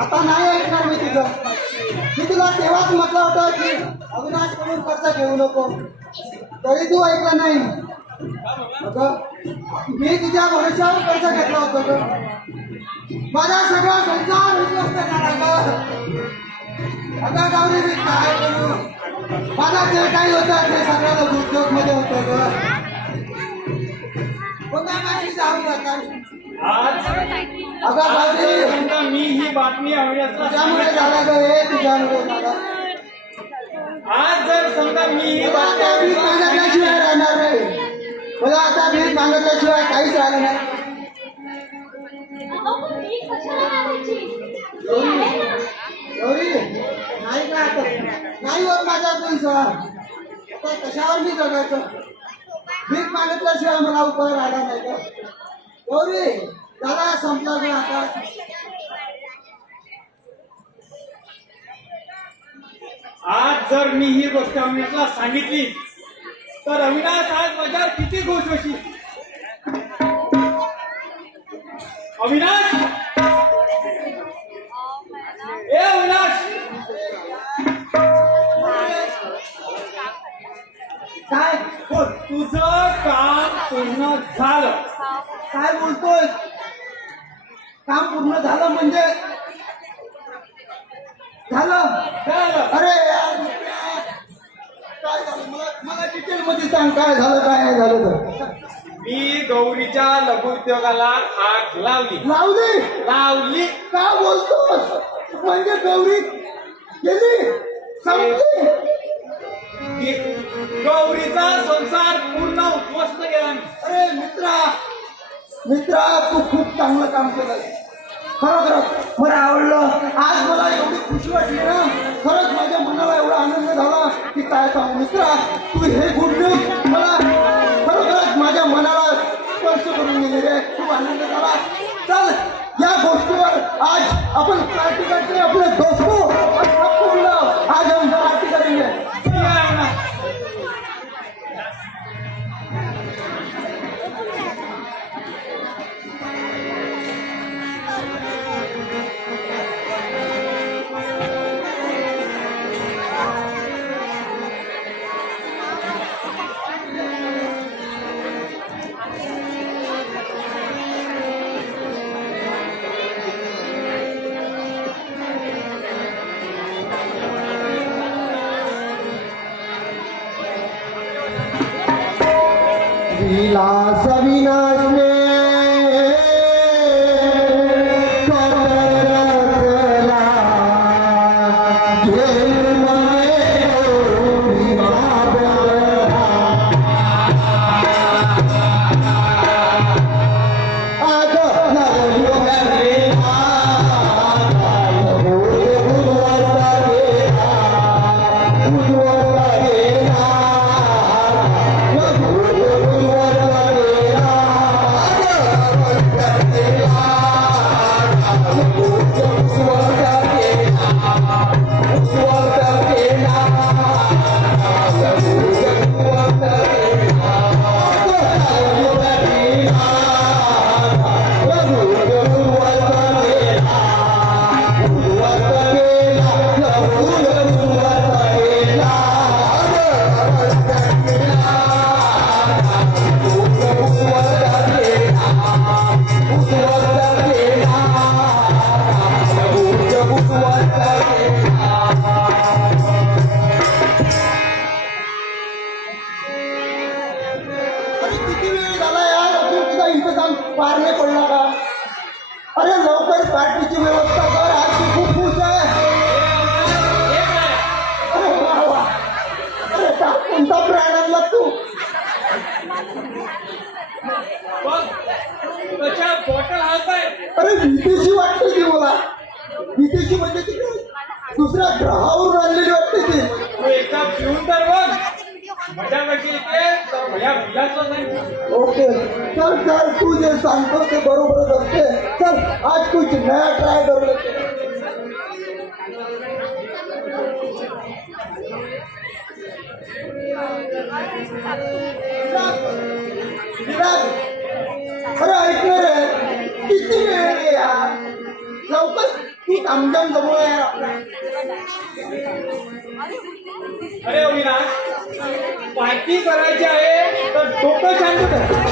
आता नाही ऐकणार मी तुझं. मी तुला तेव्हाच म्हटलं होतं की अविनाश कडून कर्ज घेऊ नको, तरी तू ऐकलं नाही. अगं मी तुझ्या भरोश्यावर कर्ज घेतलं होतं ग. माझा सगळा संसार उद्ध्वस्त झाला ग. अगं गौरी, मी काय करू? माझा जे काही होतं ते सगळं उद्योग मध्ये होतं ग. पुन्हा माझी जाऊ नका. आज अगं गौरी, समजा मी ही बातमी अविनाशला तुझ्यामुळे झालं ग हे, तुझ्यामुळे झालं. आज जर समजा मी ही मला आता भीक मागितल्याशिवाय राहणार नाही. मला आता भीक मागितल्याशिवाय काहीच राहिलं नाही. गौरी, नाही का आता नाही होत माझ्यातून सहा. आता कशावर मी जगायचं? भीक मागितल्याशिवाय मला उपाय राहिला नाही का? गौरी, दादा संपला ग आता. आज जर मी ही गोष्ट अविनाशला सांगितली तर अविनाश आज माझ्यावर किती खुश होशील. अविनाश, ए अविनाश, काय हो, तुझं काम पूर्ण झालं. काय बोलतोय? काम पूर्ण झालं म्हणजे झालं? झालं. अरे यार, काय झालं? मला डिटेल मध्ये सांग, काय झालं, काय नाही झालं तर. मी गौरीच्या लघुउद्योगाला आग लावली. लावली? का बोलतोस? म्हणजे गौरी गेली, संपली? गौरीचा संसार पूर्ण उद्ध्वस्त गेला. अरे मित्रा, तू खूप चांगलं काम केलं. खरोखरच मला आवडलं. आज मला एवढी खुशी वाटली ना, खरंच माझ्या मनाला एवढा आनंद झाला की काय सांगू. मित्रा, तू हे गुड न्यूज मला खरोखरच माझ्या मनाला स्पर्श करून गेली रे. खूप आनंद झाला. चल, या गोष्टीवर आज आपण पार्टी करते. अपने दोस्तों और सबको बुलाओ, आज हम पार्टी करेंगे. विलास विनाशने करतला जेल किती वेळ झाला यार अजून तुझा इंतजाम पार नाही पडला का? अरे लवकर पार्टीची व्यवस्था कर, आज तू खूप खुश आहे. अरे वा वा. अरे कोणता ब्रँड आणला तू? बघ कशा बॉटल हालताय. अरे विदेशी वाटते ती मला. विदेशी म्हणजे तिकडे दुसऱ्या ग्रहावरून आणलेली वाटते ती. तू एकदा पिऊन तर बघ मजा कशी येते. तर भया बिलाचं नाही. ओके चल चल, तू जे सांगतो ते बरोबरच असते. चल आज कुछ नया ट्राय करू लेते. विराज, अरे ऐक ना रे, किती वेळ रे यार, लवकर तू तामजाम जमव यार आपला. अरे अविनाश पार्टी करायची आहे तर डोकं शांत कर.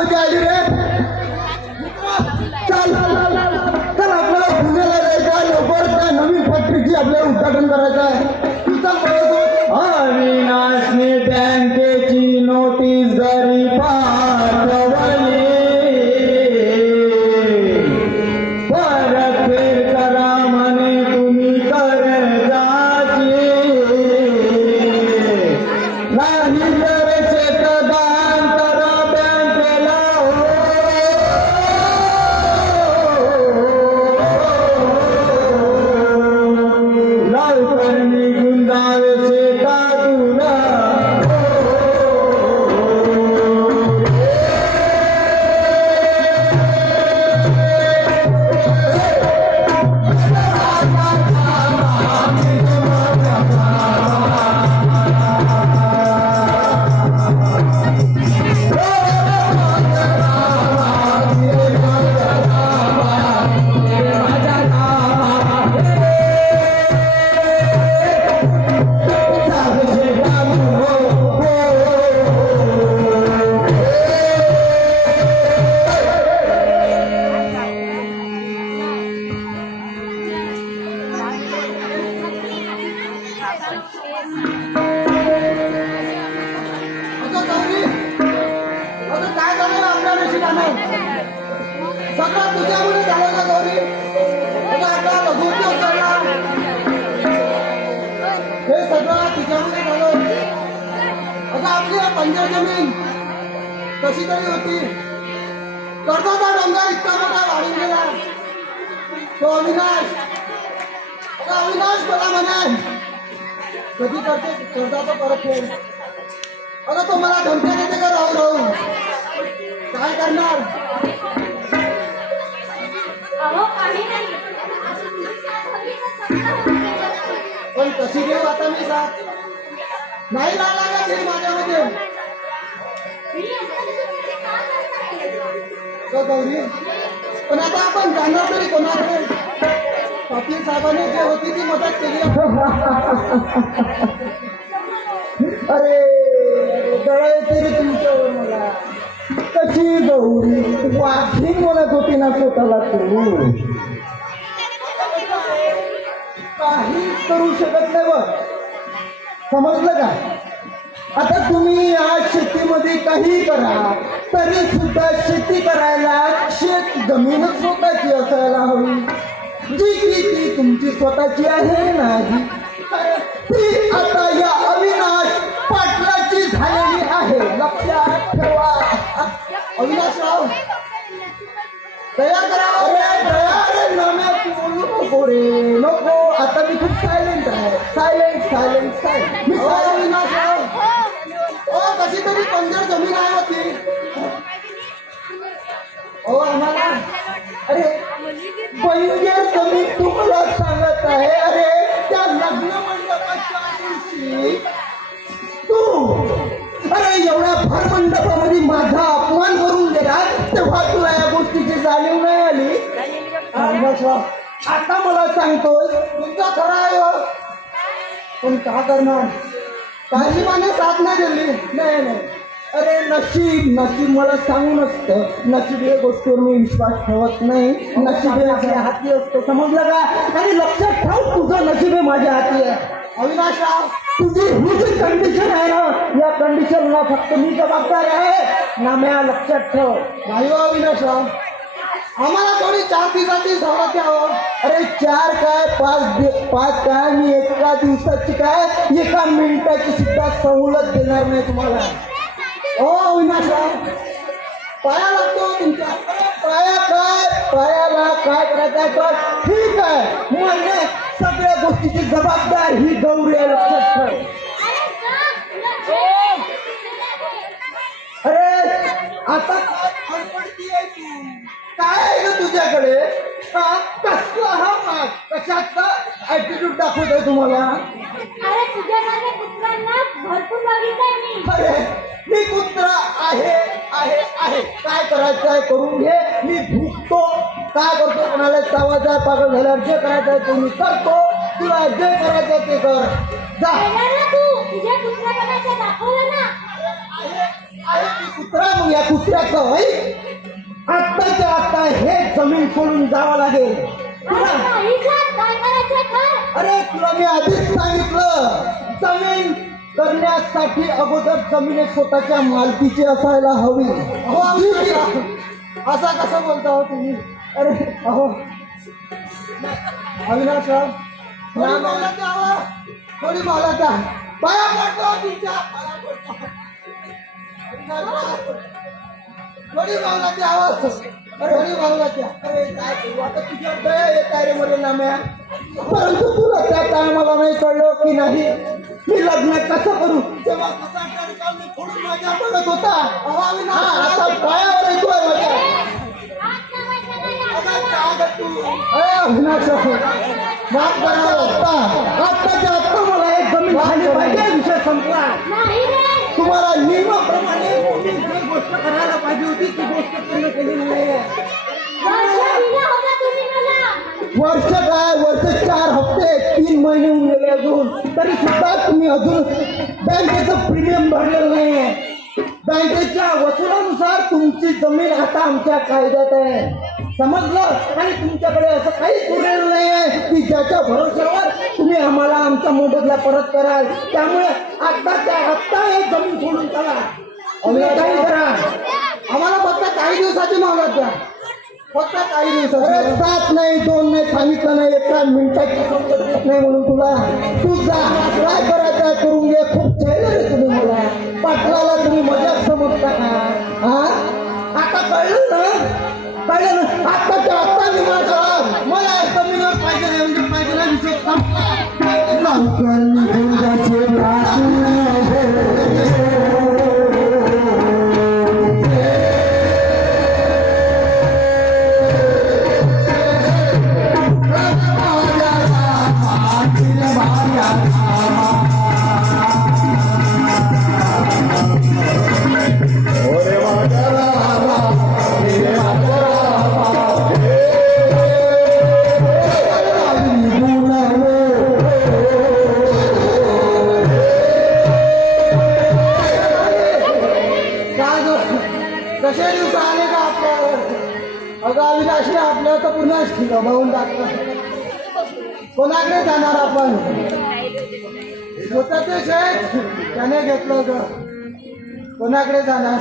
मजा आली रे. चल चल आपल्याला पुण्याला जायचं आहे. लवकर त्या नवीन फॅक्टरीची आपल्याला उद्घाटन करायचं आहे. तुझा अविनाशने बँकेची नोटीस घरी पाठवली. परतफेड करा म्हणे तुम्ही कर्जाची. नाही तर शेतदान करा बँकेला. लवकर निघून जावे शेतातून. अगं गौरी, अगं काय झालं आपल्या नशिबानं? सगळं तुझ्यामुळे झालं ना गौरी. अगं आपला लघुपती उचलला, हे सगळं तुझ्यामुळे झालं. अगं आपली पंजर जमीन कशी तरी होती. कर्जाचा डोंगर इतका मोठा वाढून गेला. तो अविनाश, अगं अविनाश मला म्हणे कधी करते कर्जाचं परतफेड. अगं तो मला धमक्या देते का राहू राहू. काय करणार. अहो काही नाही. तुमची साथ हवी तर सगळं होऊन गेलं. पण कशी देऊ आता मी साथ. नाही लागला का तरी माझ्यामध्ये. मी असताना का करताय? गं गौरी, पण आता आपण जाणार तरी कोणाकडे. पाटील साहेबांनी जे होती ती मदत केली. अरे गळाय तरी तुमच्यावर मला. कशी गौरी वाघी म्हणत होती ना स्वतःला तू. काही करू शकत नाही बघ. समजलं का. आता तुम्ही या शेतीमध्ये काही करा तरी सुद्धा शेती करायला शेत जमीनच स्वतःची असायला हवी. जी की ती तुमची स्वतःची आहे ना ती आता या अविनाश पाटलाची झालेली आहे. लक्षात ठेवा. अविनाशराव तयार करा. अरे तयार नाम्या बोलू नको रे नको. आता मी खूप सायलेंट आहे. Silent silent silent. मी अविनाशराव कशी तरी पंजर जमीन आहे होती. आम्हाला अरे पंजर जमीन तुम्हाला सांगत आहे. अरे त्या लग्न मंडपाच्या दिवशी तू अरे एवढ्या भर मंडपामध्ये माझा अपमान करून गेला तेव्हा तुला या गोष्टीची जाणीव नाही आली. आता मला सांगतोय तुमचा खरा आहे हो. पण का करणार. काशीमाने साथ नाही दिली. नाही नाही. अरे नशीब नशीब मला सांगू नसतं. नशीब या गोष्टीवर मी विश्वास ठेवत नाही. नशीब हे आपल्या हाती असतं. समजलं का. आणि लक्षात ठेव तुझं नशीब हे माझ्या हाती आहे. अविनाशराव तुझी ही जी कंडिशन आहे ना या कंडिशनला फक्त मी जबाबदार आहे. नाम्या लक्षात ठेव. नाही हो अविनाशराव आम्हाला थोडी 4 दिवसाची सवलत द्यावं. अरे 4 काय 5 काय मी एका दिवसाची काय 1 मिनिटाची सुद्धा सवलत देणार नाही तुम्हाला. हो अविनाशराव पाया लागतो तुमच्या. पायाला काय करायचं आहे. ठीक आहे म्हणजे सगळ्या गोष्टीची जबाबदार ही गौरी आहे. लक्षात ठेव. अरे आता काय तू काय आहे ग तुझ्याकडे. कसला हा माग कशाचा ऍटिट्यूड दाखवतोय तुम्हाला. अरे तुझ्यासारख्या कुत्र्यांना भरपूर बघितलंय मी. अरे मी कुत्रा आहे आहे आहे. काय करायचं आहे करून घे. मी भुकतो. काय करतो कोणाला चावायचा पागल झाल्यावर जे करायचं आहे ते मी करतो. तुला जे करायचं ते कर. जा तू तुझ्या कुत्र्याकडे दाखवलं ना. आहे मी कुत्रा सांग या कुत्र्याचं आत्ताच्या आत्ता हे जमीन सोडून जावं लागेल तुला. नाही जात, काय करायचंय काय? अरे तुला मी आधीच सांगितलं जमीन करण्यासाठी अगोदर जमीन स्वतःच्या मालकीची असायला हवी. अहो असा कसं बोलता हो तुम्ही? अरे अहो अविनाश थोडी बोलायचा पाया पडतो तुमच्या पाया पडतो. थोडी भावनाची आवाज थोडी भावनाची. अरे काय करू आता तुझ्या दया येत आहे रे मला नाम्या. परंतु तुला त्या टायमाला नाही कळलं की नाही मी लग्न कसं करू तेव्हा कसा टणका मी फोडून माझ्या पडत होता. आता पायावर येतोय माझ्या. अविनाश माफ करा आत्ताच्या आत्ता मला एक जमीन झाली पाहिजे विषय संपला. नाही रे. तुम्हाला नियमाप्रमाणे तुम्ही जी गोष्ट करायला पाहिजे होती ती गोष्ट पूर्ण केलेली नाही. वर्ष दिला होता तुम्ही मला. वर्ष काय वर्ष 4 हप्ते 3 महिने होऊन गेले अजून तरी सुद्धा तुम्ही अजून बँकेचं प्रीमियम भरलेलं नाही. बँकेच्या वसुलानुसार तुमची जमीन आता आमच्या कायद्यात आहे समजलं. आणि तुमच्याकडे असं काहीच उरलेलं नाही आहे की ज्याच्या भरोश्यावर तुम्ही आम्हाला आमच्या मोबदला परत कराल. त्यामुळे आत्ताच्या आत्ता हे जमीन सोडून चला. तुम्ही काही करा आम्हाला फक्त काही दिवसाची मोहलत द्या. फक्त काही दिवसाची. 7 नाही 2 नाही सांगितलं नाही 1 मिनिटाची समजत येत नाही म्हणून तुला. तू जा काय करायचं करून घे. खूप छान तुम्ही मला पाटलाला तुम्ही मजाक समजता का? हा आता कळलं ना कळलं ना. आत्ताच्या आत्ता निर्माण करा. मला जमिनीवर पाहिजे नाही म्हणजे पाहिजे नाही विषय कसे दिवस आले का आपल्यावर? अगं अविनाशने आपल्याला तर पुन्हा भाऊन टाकलं. कोणाकडे जाणार आपण? स्वतःचे शेत त्याने घेतलं ग. कोणाकडे जाणार?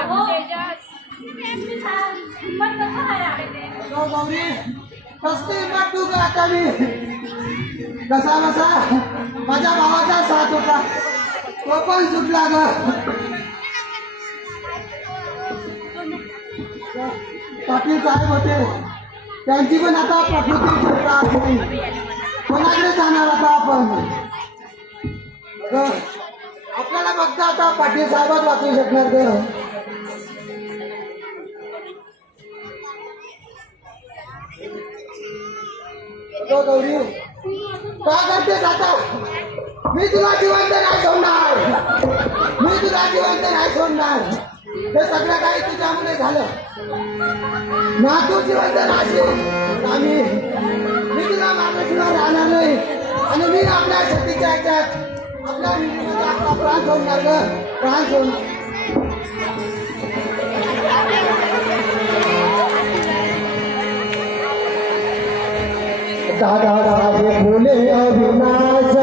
अहो, हिम्मत कसं करा? अगं गौरी कसली हिंमत तू का आता मी कसा बसा माझ्या भावाचा साथ होता तो पण सुटला ग. पाटील साहेब होते त्यांची पण आता प्रकृती चिंता होती. कोणाकडे जाणार आता आपण? आपल्याला फक्त आता पाटील साहेबच वाचू शकणार ग. गौरी का करतेस आता? मी तुला जिवंत नाही सोडणार. मी तुला जिवंत नाही सोडणार. हे सगळं काही तुझ्यामुळे झालं ना. तू जिवंत राहशील आम्ही मी तुला मारल्याशिवाय राहणार नाही. आणि मी आपल्या शेतीच्या ह्याच्यात आपला प्राण सोडणार ग. प्राण सोडणार. दादा दादा बोले अविनाश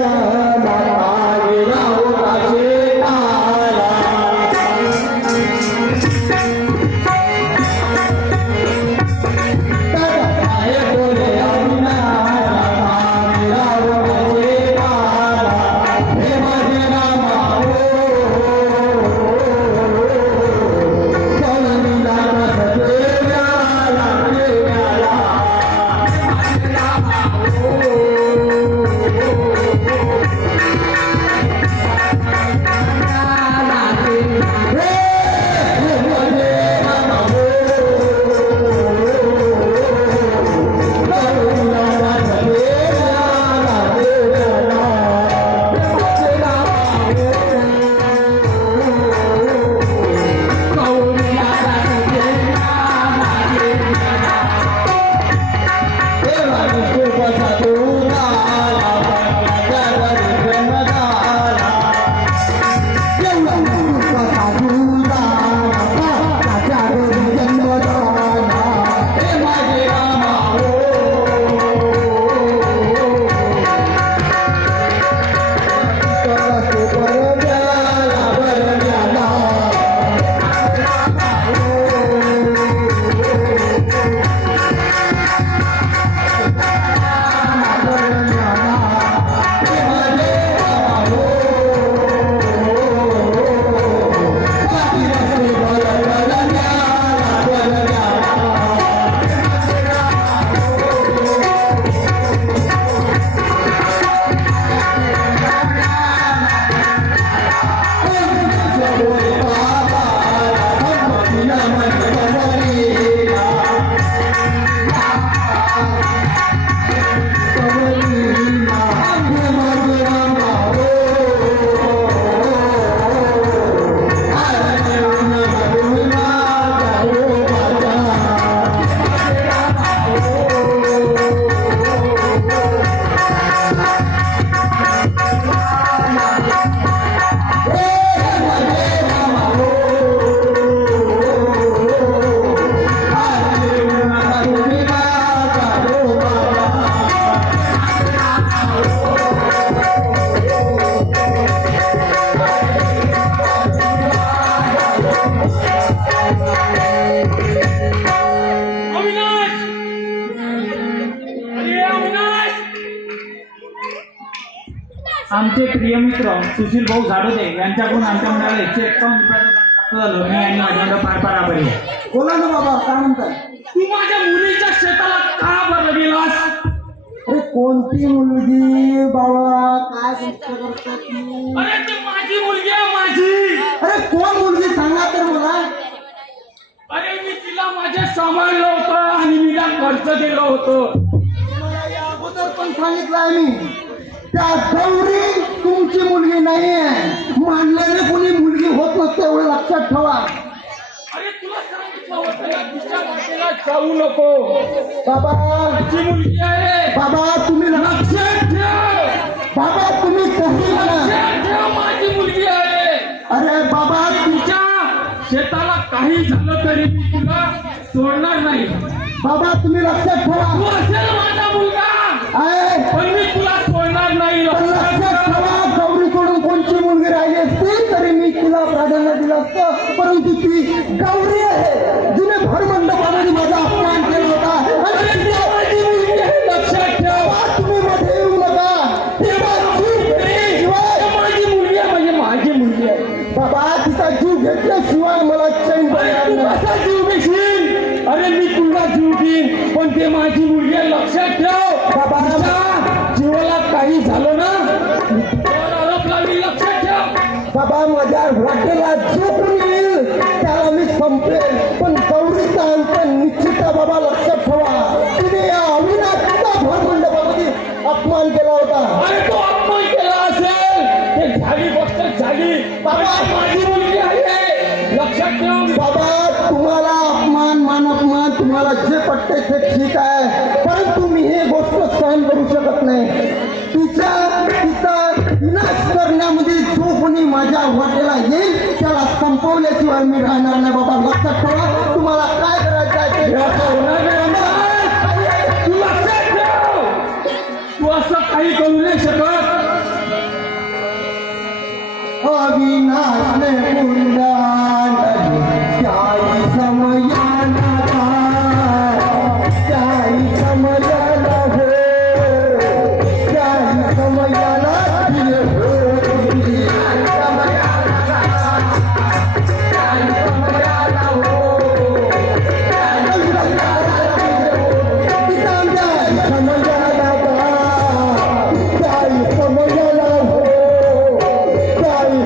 आमचे प्रिय मित्र सुशील भाऊ झाडोदे यांच्याकडून आमच्या मंडळाला 151 रुपयाचं प्राप्त झालं. मी आणि माझ्या मंडळ फार फार आभारी आहे. बोला ना बाबा, काय म्हणताय? तू माझ्या मुलीच्या शेताला का बरं गेलास? अरे कोणती मुलगी बाबा, काय गोष्ट करता तू? अरे ती माझी मुलगी आहे, माझी. अरे कोण मुलगी सांगा तर मला. अरे मी तिला माझे सांभाळलं होतं आणि मी तिला खर्च दिलं होतं. तुम्हाला या अगोदर पण सांगितलंय मी, त्या गौरी तुमची मुलगी नाहीये. मानल्याने कोणी मुलगी होत नसते, एवढं लक्षात ठेवा. अरे तुला सांगितलं होतं ना, तिच्या वाटेला जाऊ नको. बाबा माझी मुलगी आहे. बाबा तुम्ही लक्षात ठेव. बाबा तुम्ही काही म्हणा. लक्षात ठेव, माझी मुलगी आहे. अरे बाबा तुझ्या शेताला काही झालं तरी मी तुला सोडणार नाही. बाबा तुम्ही लक्षात तू ठेवा. असेल माझा मुलगा, आहे पण मी तुला सोडणार नाही. पण लक्षात ठेवा, गौरी सोडून कोणची मुलगी राहिली असती तरी मी तिला प्राधान्य दिलं असतं, परंतु ती गौरी आहे, जिने भरमंडपामध्ये माझा अपमान केला होता. आणि ती माझी मुलगी आहे, लक्षात ठेवा. तुम्ही मध्ये येऊ नका. तिचा जीव घेतल्याशिवाय माझी मुलगी आहे, म्हणजे माझी मुलगी आहे. बाबा तिचा जीव घेतल्याशिवाय मला चैन पडणार तू नाही. कसा जीव घेशील? अरे मी तुला जीव देईन, पण ते माझी मुलगी आहे, लक्षात ठेव. बाबा तिच्या जीवाला काही झालं ना, तर आरोप लावी, लक्षात ठेव. बाबा माझ्या वाटेला जो कोणी येईल त्याला मी संपेल, पण गौरीचा अंत निश्चित आहे. बाबा लक्षात ठेवा, तिने या अविनाशचा भरमंडपामध्ये अपमान केला होता. अरे तो अपमान केला असेल, ते झाली गोष्ट झाली. बाबा माझी मुलगी आहे, लक्षात ठेव. बाबा तुम्हाला अपमान मान अपमान तुम्हाला जे पटते ते ठीक आहे, परंतु मी हे गोष्ट सहन करू शकत नाही. तिचा विनाश करण्यामध्ये जो कोणी माझ्या वाटेला येईल त्याला संपवल्याशिवाय मी राहणार नाही. बाबा लक्षात ठेवा, तुम्हाला काय करायचं आहे ते होणार नाही आम्हाला. तू लक्षात ठेव, तू असं काही करू नाही शकत. अविनाशने पुंडाळली त्याही समयाला त्याही समयाला हो त्याही समयाला दिले हो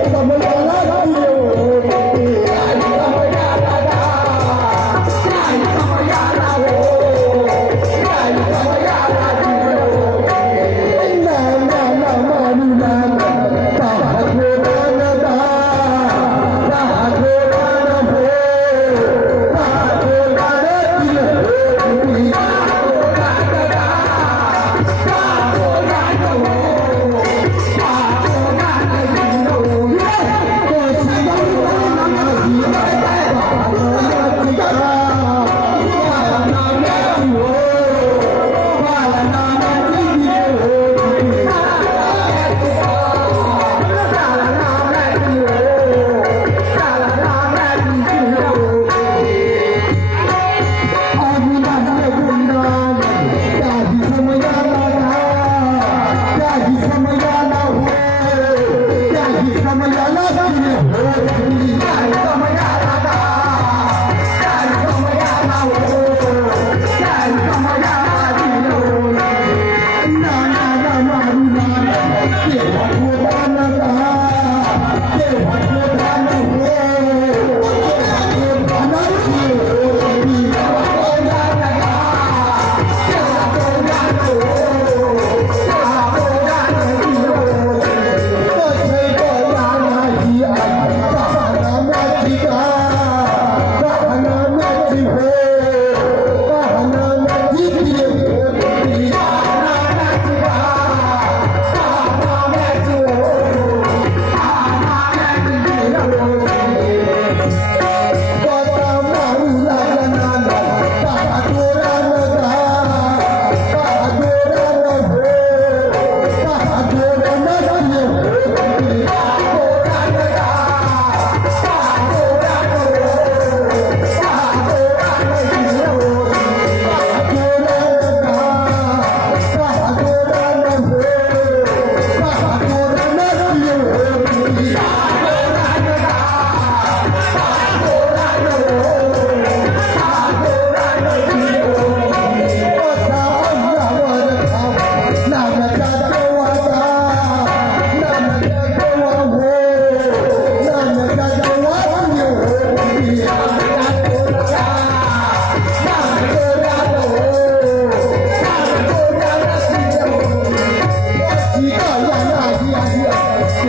समयाला हो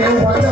Thank you.